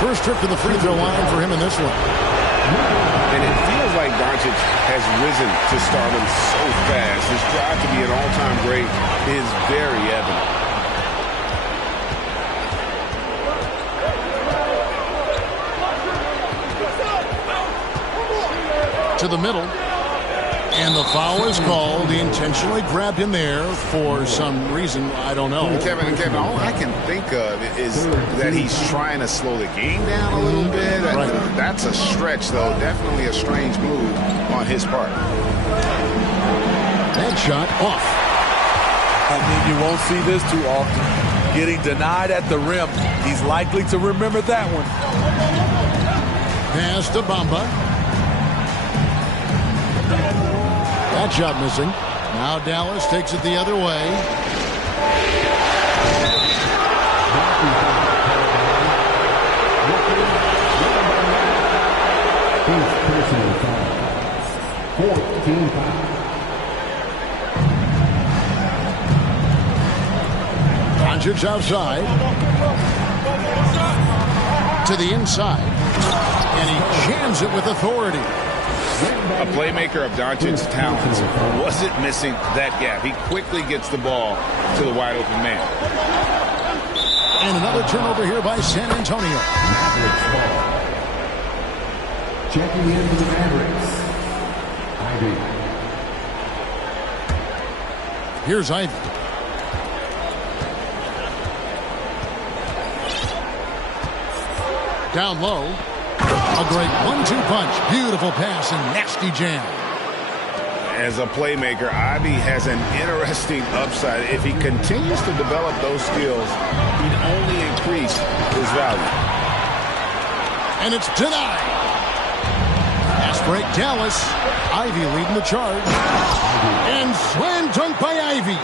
First trip to the free throw line for him in this one. And it feels like Doncic has risen to stardom so fast. His drive to be an all-time great is very evident. To the middle. And the foul is called. He intentionally grabbed him there for some reason. I don't know. Kevin, all I can think of is that he's trying to slow the game down a little bit. Right. That's a stretch, though. Definitely a strange move on his part. That shot off. I mean, you won't see this too often. Getting denied at the rim. He's likely to remember that one. Pass to Bamba. That shot missing. Now Dallas takes it the other way. Personal foul. 14 foul. Doncic outside. To the inside. And he jams it with authority. A playmaker of Doncic's talents wasn't missing that gap. He quickly gets the ball to the wide open man. And another turnover here by San Antonio. Mavericks ball. Checking in for the Mavericks. Ivy. Here's Ivy. Down low. A great 1-2 punch. Beautiful pass and nasty jam. As a playmaker, Ivy has an interesting upside. If he continues to develop those skills, he'd only increase his value. And it's denied. Fast break Dallas. Ivy leading the charge. And slam dunk by Ivy.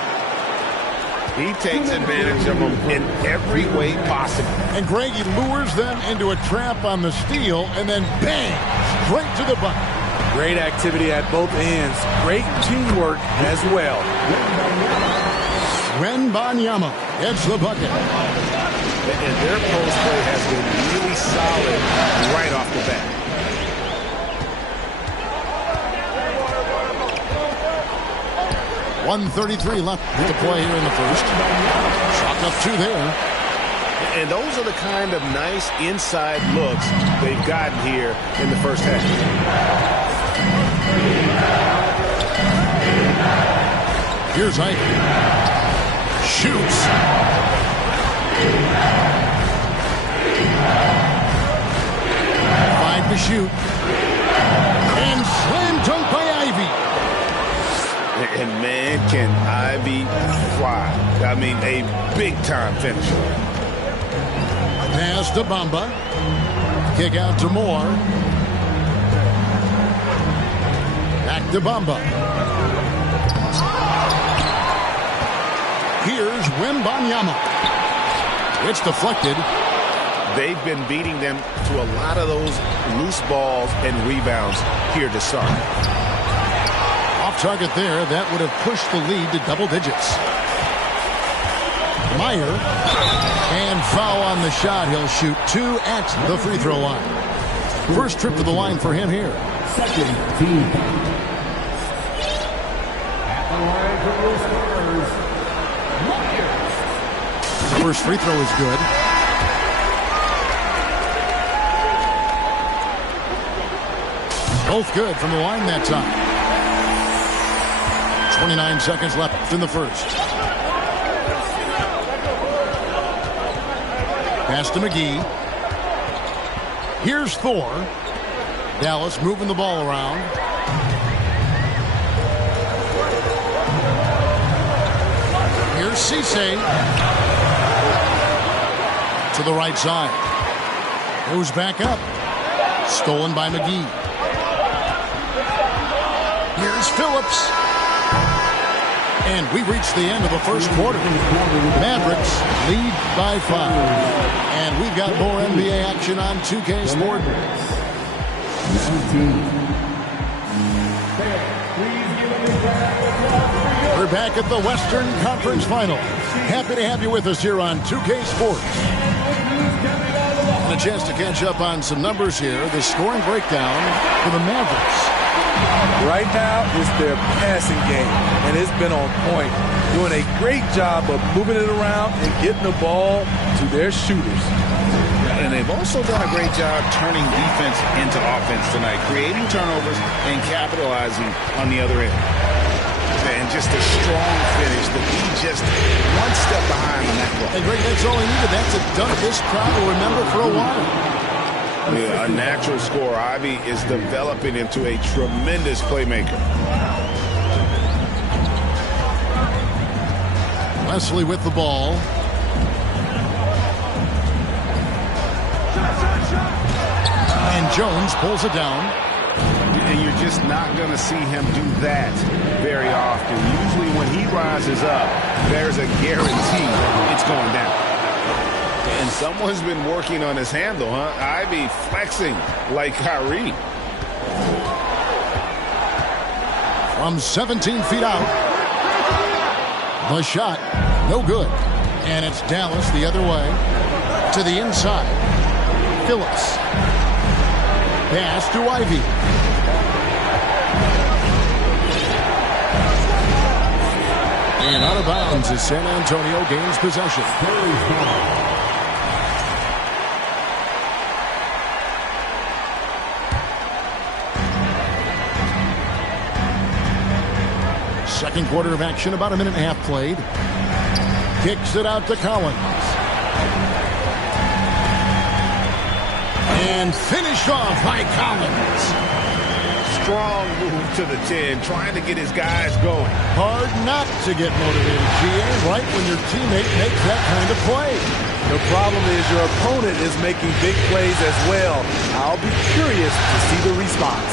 He takes advantage of them in every way possible. And Greg, he lures them into a trap on the steal, and then bang, straight to the bucket. Great activity at both ends. Great teamwork as well. Wembanyama gets the bucket. And their post play has been really solid right off the bat. .133 left to play here in the first. Chalk up 2 there. And those are the kind of nice inside looks they've gotten here in the first half. Here's Ivy. Shoots. Five to shoot. And slam dunk by Ivy. And man, can Ivy fly. I mean, a big-time finisher. Pass to Bamba. Kick out to Moore. Back to Bamba. Here's Wembanyama. It's deflected. They've been beating them to a lot of those loose balls and rebounds here to start. Off target there. That would have pushed the lead to double digits. Meyer. And foul on the shot. He'll shoot 2 at the free throw line. First trip to the line for him here. Second team. At the line for the Spurs, Myers. First free throw is good. Both good from the line that time. 29 seconds left in the first. Pass to McGee. Here's Thor. Dallas moving the ball around. Here's Cisse. To the right side. Goes back up. Stolen by McGee. Here's Phillips. And we reached the end of the first quarter. Mavericks lead by 5. And we've got more NBA action on 2K Sports. We're back at the Western Conference Finals. Happy to have you with us here on 2K Sports. And a chance to catch up on some numbers here. The scoring breakdown for the Mavericks. Right now, it's their passing game, and it's been on point. Doing a great job of moving it around and getting the ball to their shooters. And they've also done a great job turning defense into offense tonight, creating turnovers and capitalizing on the other end. And just a strong finish. The D just one step behind on that play. And Greg, that's all he needed. That's a dunk this crowd will remember for a while. Yeah, a natural scorer. Ivy is developing into a tremendous playmaker. Wesley with the ball. And Jones pulls it down. And you're just not going to see him do that very often. Usually when he rises up, there's a guarantee it's going down. And someone's been working on his handle, huh? Ivy flexing like Kyrie. From 17 feet out. The shot, no good. And it's Dallas the other way. To the inside. Phillips. Pass to Ivy. And out of bounds as San Antonio gains possession. Second quarter of action, about a minute and a half played. Kicks it out to Collins. And finished off by Collins. Strong move to the 10, trying to get his guys going. Hard not to get motivated, GA, right when your teammate makes that kind of play. The problem is your opponent is making big plays as well. I'll be curious to see the response.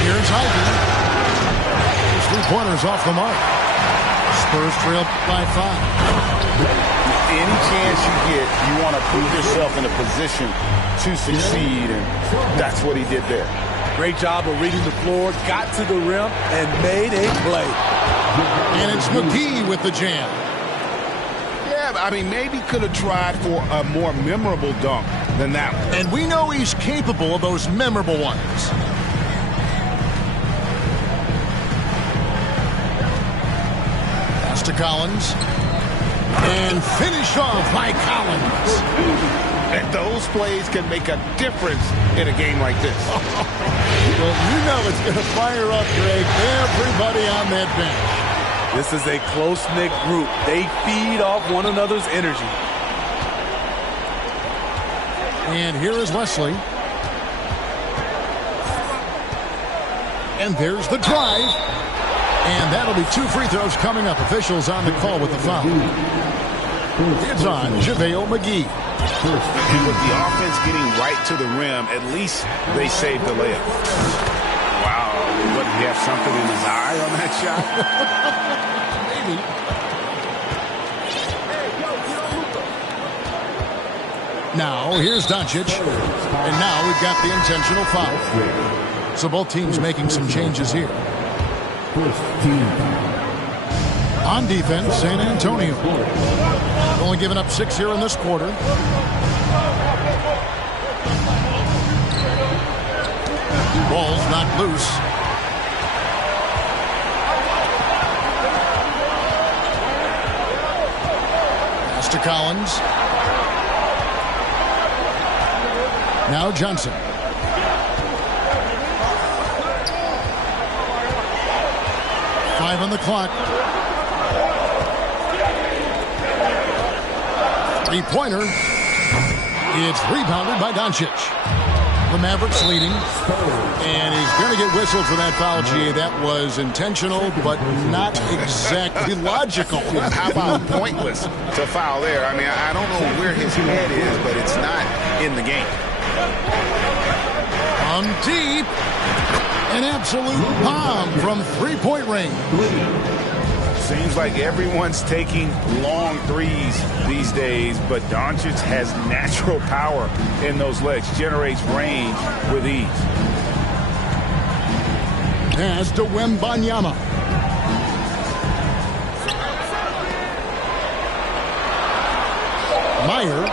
Here's Ivy. 3 pointers off the mark. Spurs trail by 5. Any chance you get, you want to put yourself in a position to succeed, and that's what he did there. Great job of reading the floor, got to the rim, and made a play. And it's McGee with the jam. Yeah, I mean, maybe could have tried for a more memorable dunk than that one. And we know he's capable of those memorable ones. Pass to Collins. And finish off by Collins. And those plays can make a difference in a game like this. Well, you know it's going to fire up, Greg, everybody on that bench. This is a close-knit group. They feed off one another's energy. And here is Wesley. And there's the drive. And that'll be 2 free throws coming up. Officials on the call with the foul. It's on JaVale McGee. And with the offense getting right to the rim, at least they saved the layup. Wow, what, did he have something in his eye on that shot? Maybe. Now, here's Doncic. And now we've got the intentional foul. So both teams making some changes here. First team foul. On defense, San Antonio. Only giving up 6 here in this quarter. Ball's knocked loose. Pass to Collins. Now Johnson. Five on the clock. Three-pointer. It's rebounded by Doncic. The Mavericks leading. And he's going to get whistled for that foul, G. That was intentional, but not exactly logical. How about pointless to foul there? I mean, I don't know where his head is, but it's not in the game. From deep. An absolute bomb from three-point range. Seems like everyone's taking long threes these days, but Doncic has natural power in those legs, generates range with ease. Pass to Wembanyama. Meyer.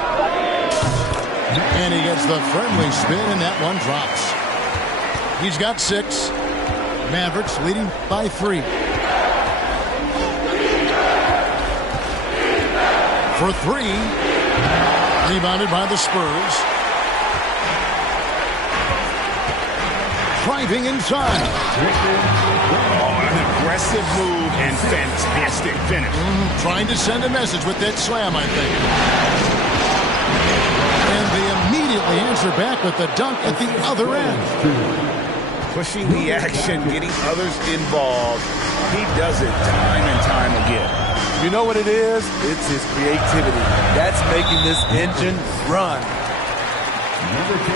And he gets the friendly spin, and that one drops. He's got 6. Mavericks leading by 3. For 3. Rebounded by the Spurs. Driving inside. Oh, an aggressive move and fantastic finish. Trying to send a message with that slam, I think. And they immediately answer back with the dunk at the other end. Pushing the action, getting others involved. He does it time and time again. You know what it is? It's his creativity. That's making this engine run. Number 10.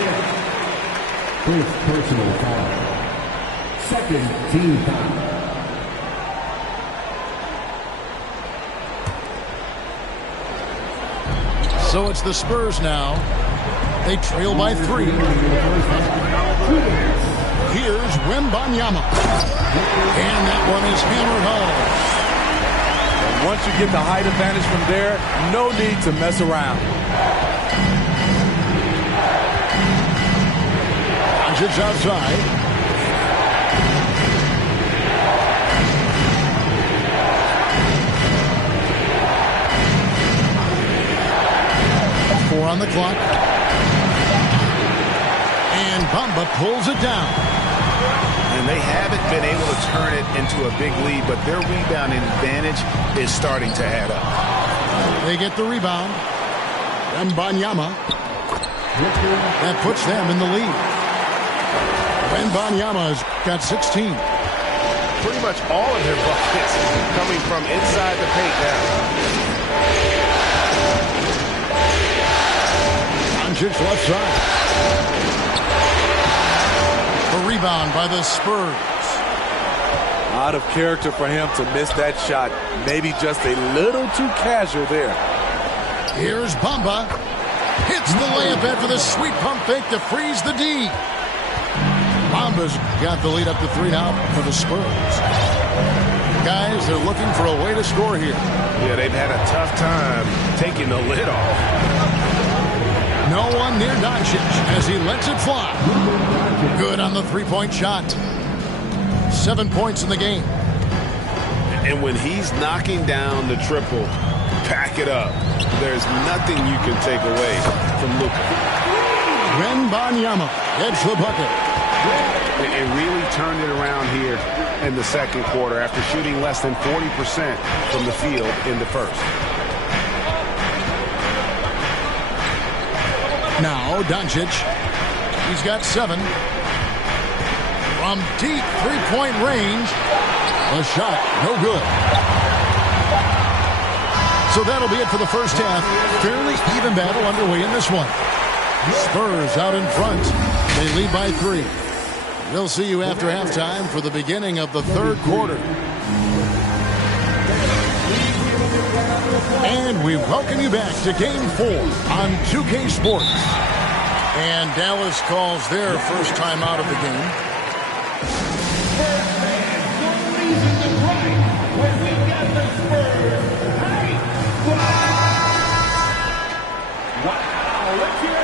First personal foul. Second team foul. So it's the Spurs now. They trail by 3. Here's Wembanyama. And that one is hammered home. Once you get the height advantage from there, no need to mess around. Doncic outside. Four on the clock. And Bamba pulls it down. And they haven't been able to turn it into a big lead, but their rebounding advantage is starting to add up. They get the rebound. Wembanyama. That puts them in the lead. Wembanyama's got 16. Pretty much all of their buckets coming from inside the paint now. Doncic left side. A rebound by the Spurs. Out of character for him to miss that shot. Maybe just a little too casual there. Here's Bamba. Hits the layup after the sweet pump fake to freeze the D. Bamba's got the lead up to 3 now for the Spurs. Guys, they're looking for a way to score here. Yeah, they've had a tough time taking the lid off. No one near Doncic as he lets it fly. Good on the three-point shot. 7 points in the game. And when he's knocking down the triple, pack it up. There's nothing you can take away from Luka. Wembanyama gets the bucket. It really turned it around here in the second quarter after shooting less than 40% from the field in the first. Now Doncic. He's got 7. From deep three-point range. A shot, no good. So that'll be it for the first half. Fairly even battle underway in this one. Spurs out in front. They lead by 3. We'll see you after halftime for the beginning of the third quarter. And we welcome you back to Game 4 on 2K Sports. And Dallas calls their first time out of the game. Wow, let's hear it.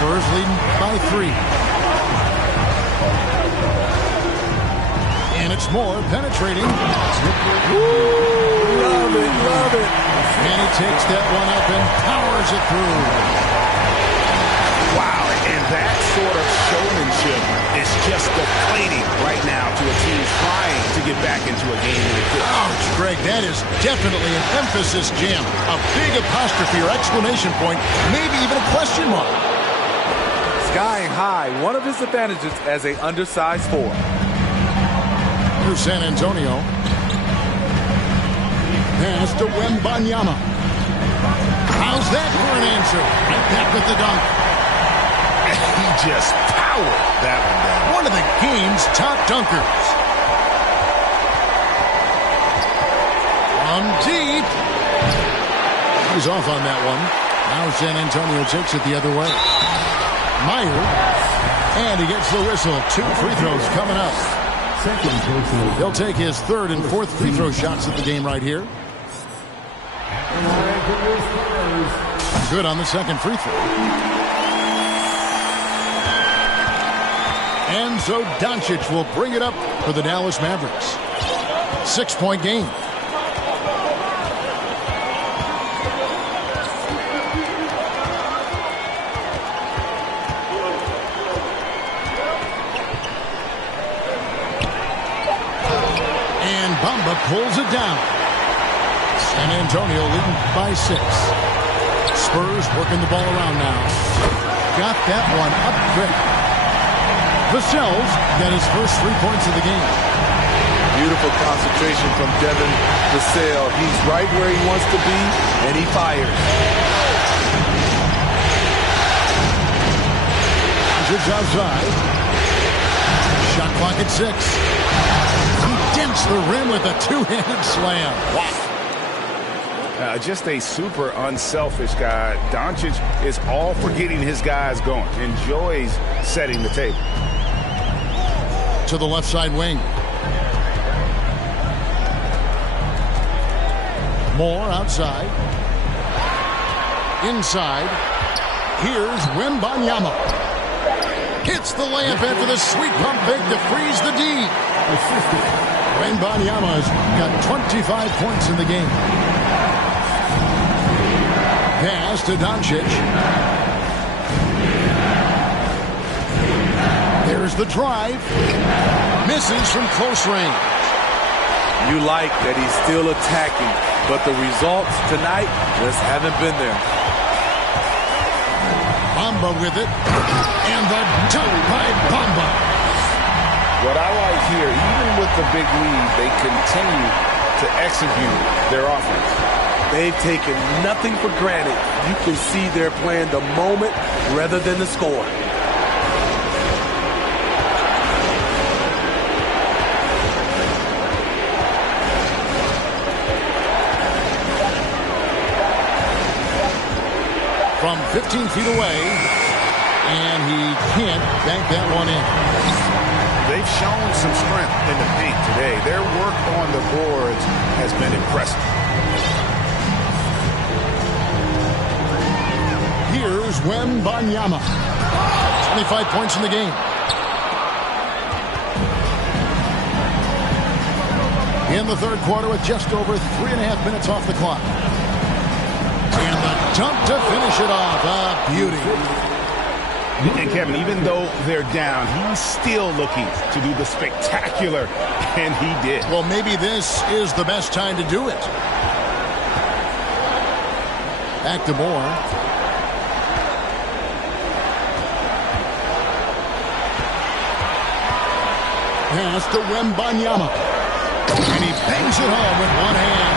Spurs leading by 3. And it's more penetrating. Woo! Love it, love it. And he takes that one up and powers it through. Wow, and that sort of showmanship is just deflating right now to a team trying to get back into a game like this. Ouch, Greg, that is definitely an emphasis jam. A big apostrophe or exclamation point, maybe even a question mark. Skying high, one of his advantages as a undersized 4. Here's San Antonio. Pass to Wembanyama. How's that for an answer? Right back with the dunk. He just powered that one down. One of the game's top dunkers. From deep. He's off on that one. Now San Antonio takes it the other way. Meyer. And he gets the whistle. 2 free throws coming up. He'll take his 3rd and 4th free throw shots at the game right here. Good on the 2nd free throw. And so Doncic will bring it up for the Dallas Mavericks. 6-point game. And Bamba pulls it down. San Antonio leading by 6. Spurs working the ball around now. Got that one up quick. Vassell's got his first 3 points of the game. Beautiful concentration from Devin Vassell. He's right where he wants to be, and he fires. It's outside. Shot clock at 6. He dents the rim with a 2-handed slam. Wow. Just a super unselfish guy. Doncic is all for getting his guys going. Enjoys setting the table. To the left side wing. Moore outside. Inside. Here's Wembanyama. Hits the layup after the sweet pump fake to freeze the D. Wembanyama's got 25 points in the game. Pass to Doncic. There's the drive. Misses from close range. You like that he's still attacking, but the results tonight just haven't been there. Bamba with it, and the dunk by Bamba. What I like here, even with the big lead, they continue to execute their offense. They've taken nothing for granted. You can see they're playing the moment rather than the score. From 15 feet away, and he can't bank that one in. They've shown some strength in the paint today. Their work on the boards has been impressive. Here's Wembanyama. 25 points in the game. In the third quarter with just over 3.5 minutes off the clock. And the dunk to finish it off. A beauty. And Kevin, even though they're down, he's still looking to do the spectacular, and he did. Well, maybe this is the best time to do it. Back to Moore. Pass to Wembanyama. And he bangs it home with one hand.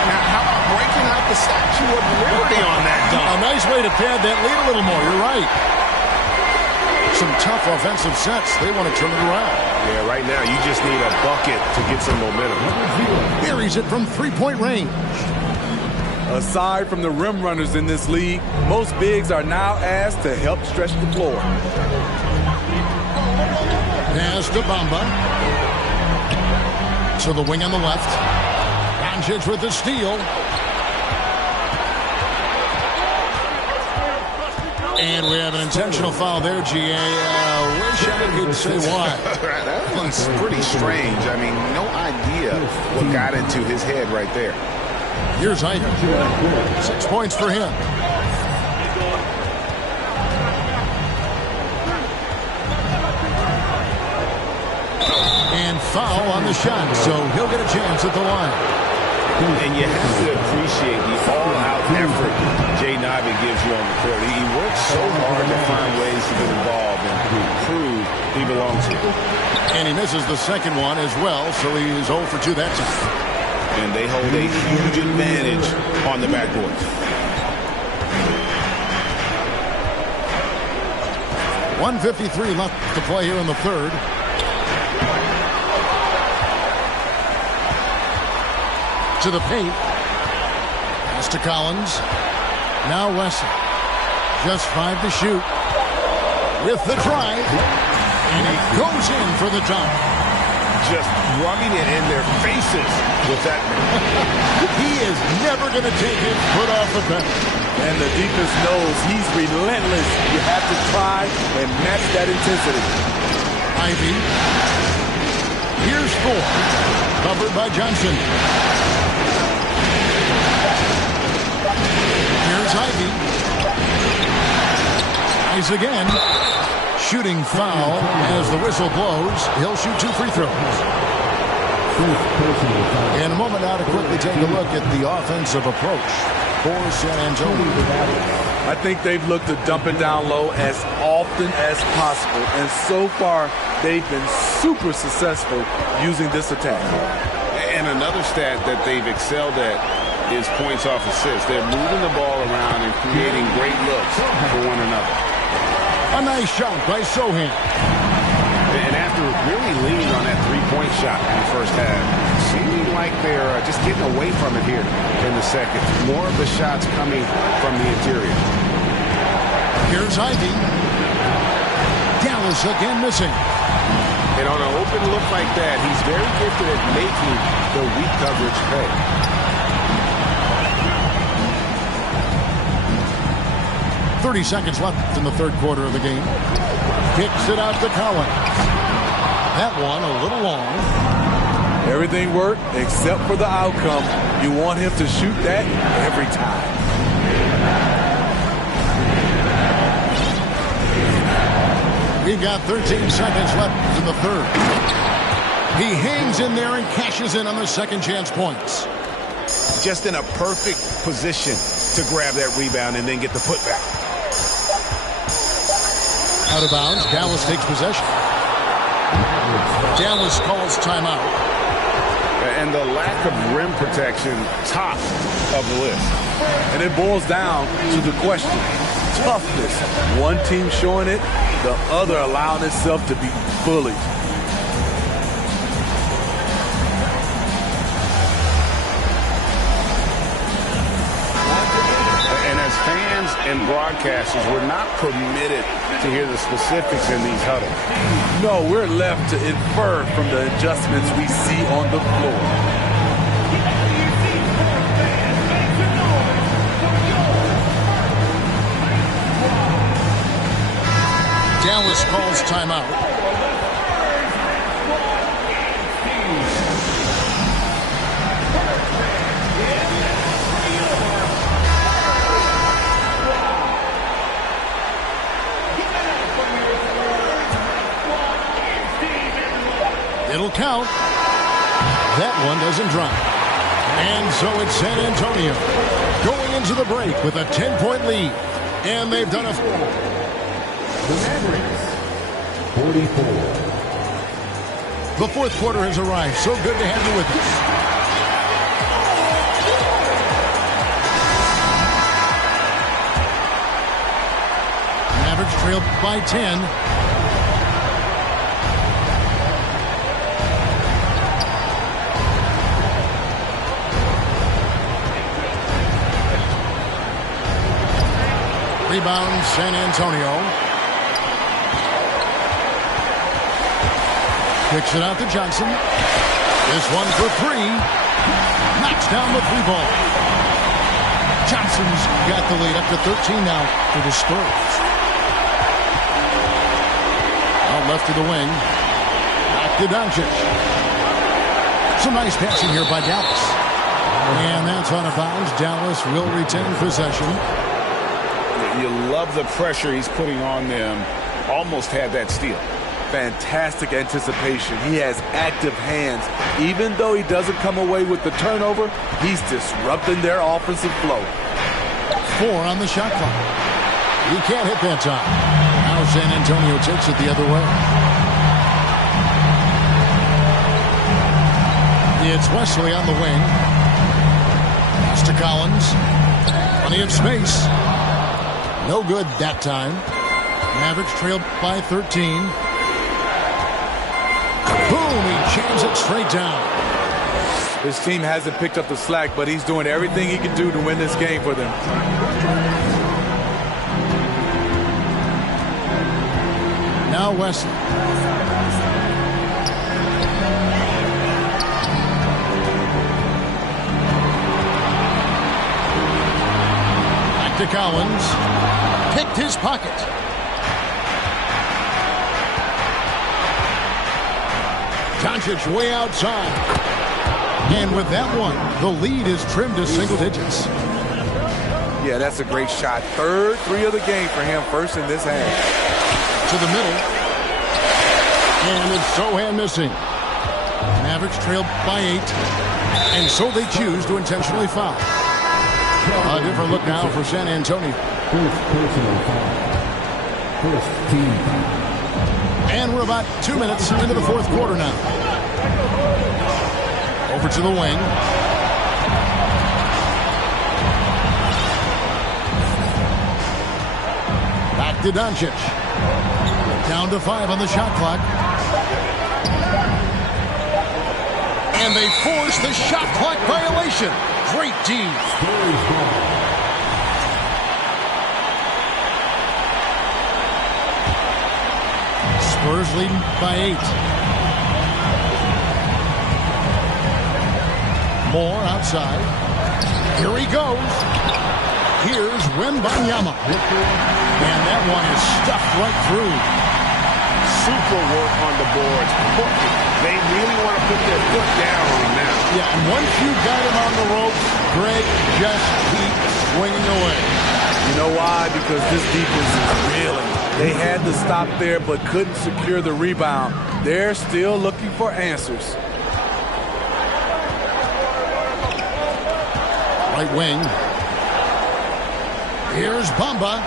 Now, how about breaking out the Statue of Liberty on that dunk? A nice way to pad that lead a little more. You're right. Some tough offensive sets. They want to turn it around. Yeah, right now you just need a bucket to get some momentum. Buries it from three-point range. Aside from the rim runners in this league, most bigs are now asked to help stretch the floor. Pass to Bamba. To the wing on the left. Doncic with the steal. And we have an intentional foul there, GA. Wish I could say why. That one's pretty strange. I mean, no idea what got into his head right there. Here's Ivy. 6 points for him. And foul on the shot, so he'll get a chance at the line. And you have to appreciate the all-out effort Jaden Ivey gives you on the court. He works so hard to find ways to get involved and prove he belongs here. And he misses the second one as well, so he's 0 for 2 that time. And they hold a huge advantage on the backboard. .153 left to play here in the third. To the paint. Pass to Collins. Now Wesley. Just 5 to shoot. With the drive. And he goes in for the dunk. Just rubbing it in their faces with that. He is never going to take his foot off the pedal. And the defense knows he's relentless. You have to try and match that intensity. Ivy. Here's 4. Covered by Johnson. Here's Ivy. Eyes again. Shooting foul as the whistle blows. He'll shoot 2 free throws. In a moment now to quickly take a look at the offensive approach for San Antonio. I think they've looked to dump it down low as often as possible. And so far, they've been super successful using this attack. And another stat that they've excelled at is points off assists. They're moving the ball around and creating great looks for one another. A nice shot by Sohan. And after really leaning on that three-point shot in the first half, seeming like they're just getting away from it here in the second. More of the shots coming from the interior. Here's Ivy. Dallas again missing. And on an open look like that, he's very gifted at making the weak coverage pay. .30 seconds left in the third quarter of the game. Kicks it out to Collins. That one a little long. Everything worked except for the outcome. You want him to shoot that every time. We've got 13 seconds left in the third. He hangs in there and cashes in on the second chance points. Just in a perfect position to grab that rebound and then get the putback. Out of bounds. Dallas takes possession. Dallas calls timeout. And the lack of rim protection, top of the list. And it boils down to the question. Toughness. One team showing it, the other allowing itself to be bullied. Fans and broadcasters were not permitted to hear the specifics in these huddles. No, we're left to infer from the adjustments we see on the floor. Dallas calls timeout. It'll count. That one doesn't drop. And so it's San Antonio going into the break with a 10-point lead. And they've done a... The Mavericks, 44. The fourth quarter has arrived. So good to have you with us. Mavericks trailed by 10. Rebound, San Antonio. Kicks it out to Johnson. This one for three. Knocks down the three ball. Johnson's got the lead up to 13 now for the Spurs. Out left to the wing. Back to Doncic. Some nice passing here by Dallas. And that's out of bounds. Dallas will retain possession. You love the pressure he's putting on them. Almost had that steal. Fantastic anticipation. He has active hands. Even though he doesn't come away with the turnover, he's disrupting their offensive flow. 4 on the shot clock. He can't hit that time. Now San Antonio takes it the other way. It's Wesley on the wing. Pass to Collins. Plenty of space. No good that time. Mavericks trailed by 13. Boom! He jams it straight down. His team hasn't picked up the slack, but he's doing everything he can do to win this game for them. Now Wesley. Back to Collins. Picked his pocket. Doncic way outside. And with that one, the lead is trimmed to single digits. Yeah, that's a great shot. Third three of the game for him, first in this half. To the middle. And it's Sohan missing. Mavericks trailed by 8. And so they choose to intentionally foul. A different look now for San Antonio. First personal foul. First team foul. And we're about 2 minutes into the fourth quarter now. Over to the wing. Back to Doncic. Down to 5 on the shot clock. And they force the shot clock violation. Great D. Spurs leading by 8. Moore outside. Here he goes. Here's Wembanyama. And that one is stuffed right through. Super work on the boards. They really want to put their foot down on him now. Yeah, and once you got him on the ropes, Greg, just keep swinging away. You know why? Because this defense is reeling. They had to stop there but couldn't secure the rebound. They're still looking for answers. Right wing. Here's Bamba.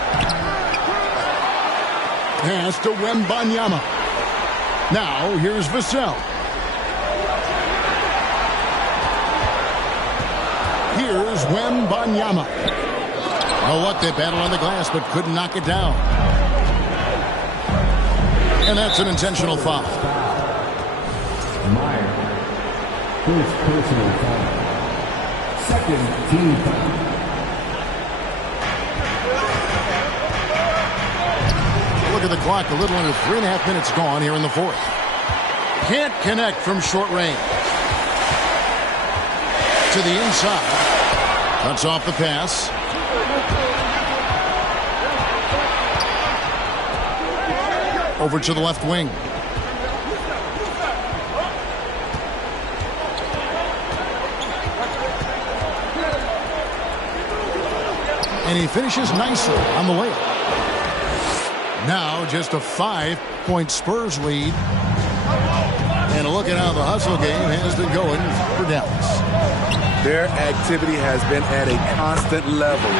Pass to Wembanyama. Now here's Vassell. Here's Wembanyama. Oh, what? They battled on the glass but couldn't knock it down. And that's an intentional foul. Meyer. First personal foul. Second team foul. Look at the clock. A little under 3.5 minutes gone here in the fourth. Can't connect from short range. To the inside. Cuts off the pass. Over to the left wing. And he finishes nicely on the layup. Now just a 5-point Spurs lead. And a look at how the hustle game has been going for Dallas. Their activity has been at a constant level.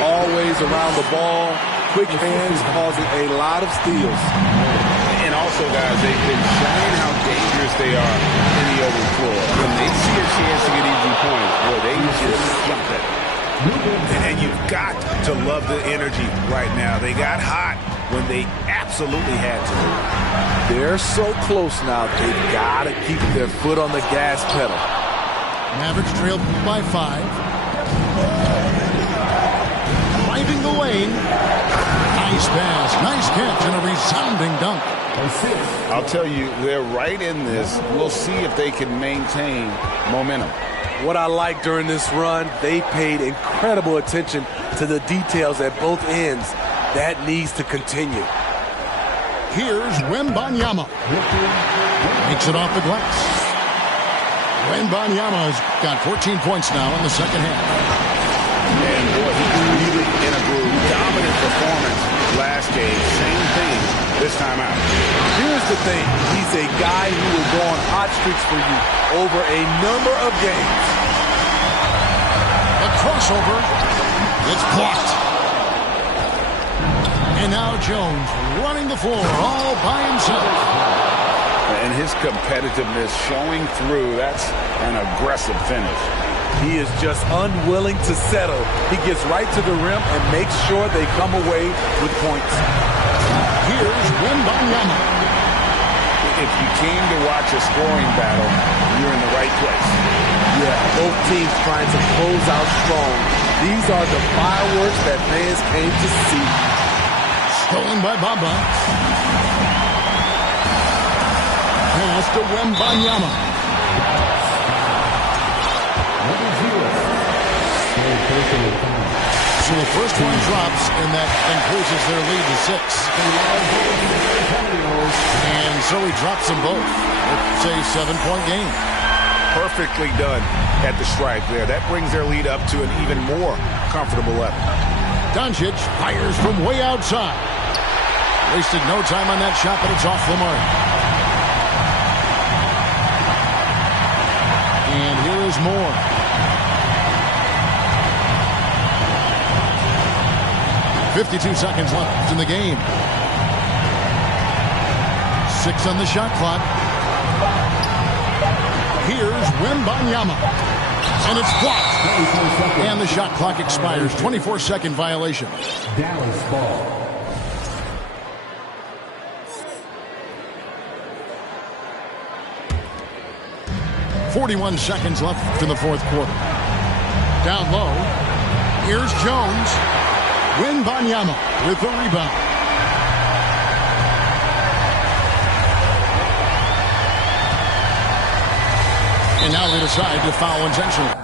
Always around the ball. Quick hands causing a lot of steals. And also, guys, they've been showing how dangerous they are in the open floor. When they see a chance to get easy points, boy, they just jump it. And you've got to love the energy right now. They got hot when they absolutely had to. They're so close now, they've got to keep their foot on the gas pedal. Mavericks trailed by 5. Driving the lane. Nice pass, nice catch, and a resounding dunk. I'll tell you, they're right in this. We'll see if they can maintain momentum. What I like during this run, they paid incredible attention to the details at both ends. That needs to continue. Here's Wembanyama. Makes it off the glass. Wembanyama's got 14 points now in the second half. And boy, he's really in a groove. Dominant performance last game. Same thing this time out. Here's the thing. He's a guy who will go on hot streaks for you over a number of games. A crossover. It's blocked. And now Jones running the floor all by himself. And his competitiveness showing through. That's an aggressive finish. He is just unwilling to settle. He gets right to the rim and makes sure they come away with points. Here's Wembanyama. If you came to watch a scoring battle, you're in the right place. Yeah, both teams trying to close out strong. These are the fireworks that fans came to see. Stolen by Bamba. Pass to Wembanyama. So the first one drops, and that increases their lead to 6. And so he drops them both. It's a 7-point game. Perfectly done at the stripe there. That brings their lead up to an even more comfortable level. Doncic fires from way outside. Wasted no time on that shot, but it's off the mark. And here is Moore. .52 seconds left in the game. 6 on the shot clock. Here's Wembanyama. And it's blocked. And the shot clock expires. 24-second violation. Dallas ball. .41 seconds left in the fourth quarter. Down low. Here's Jones. Wembanyama with the rebound. And now they decide to foul intentionally.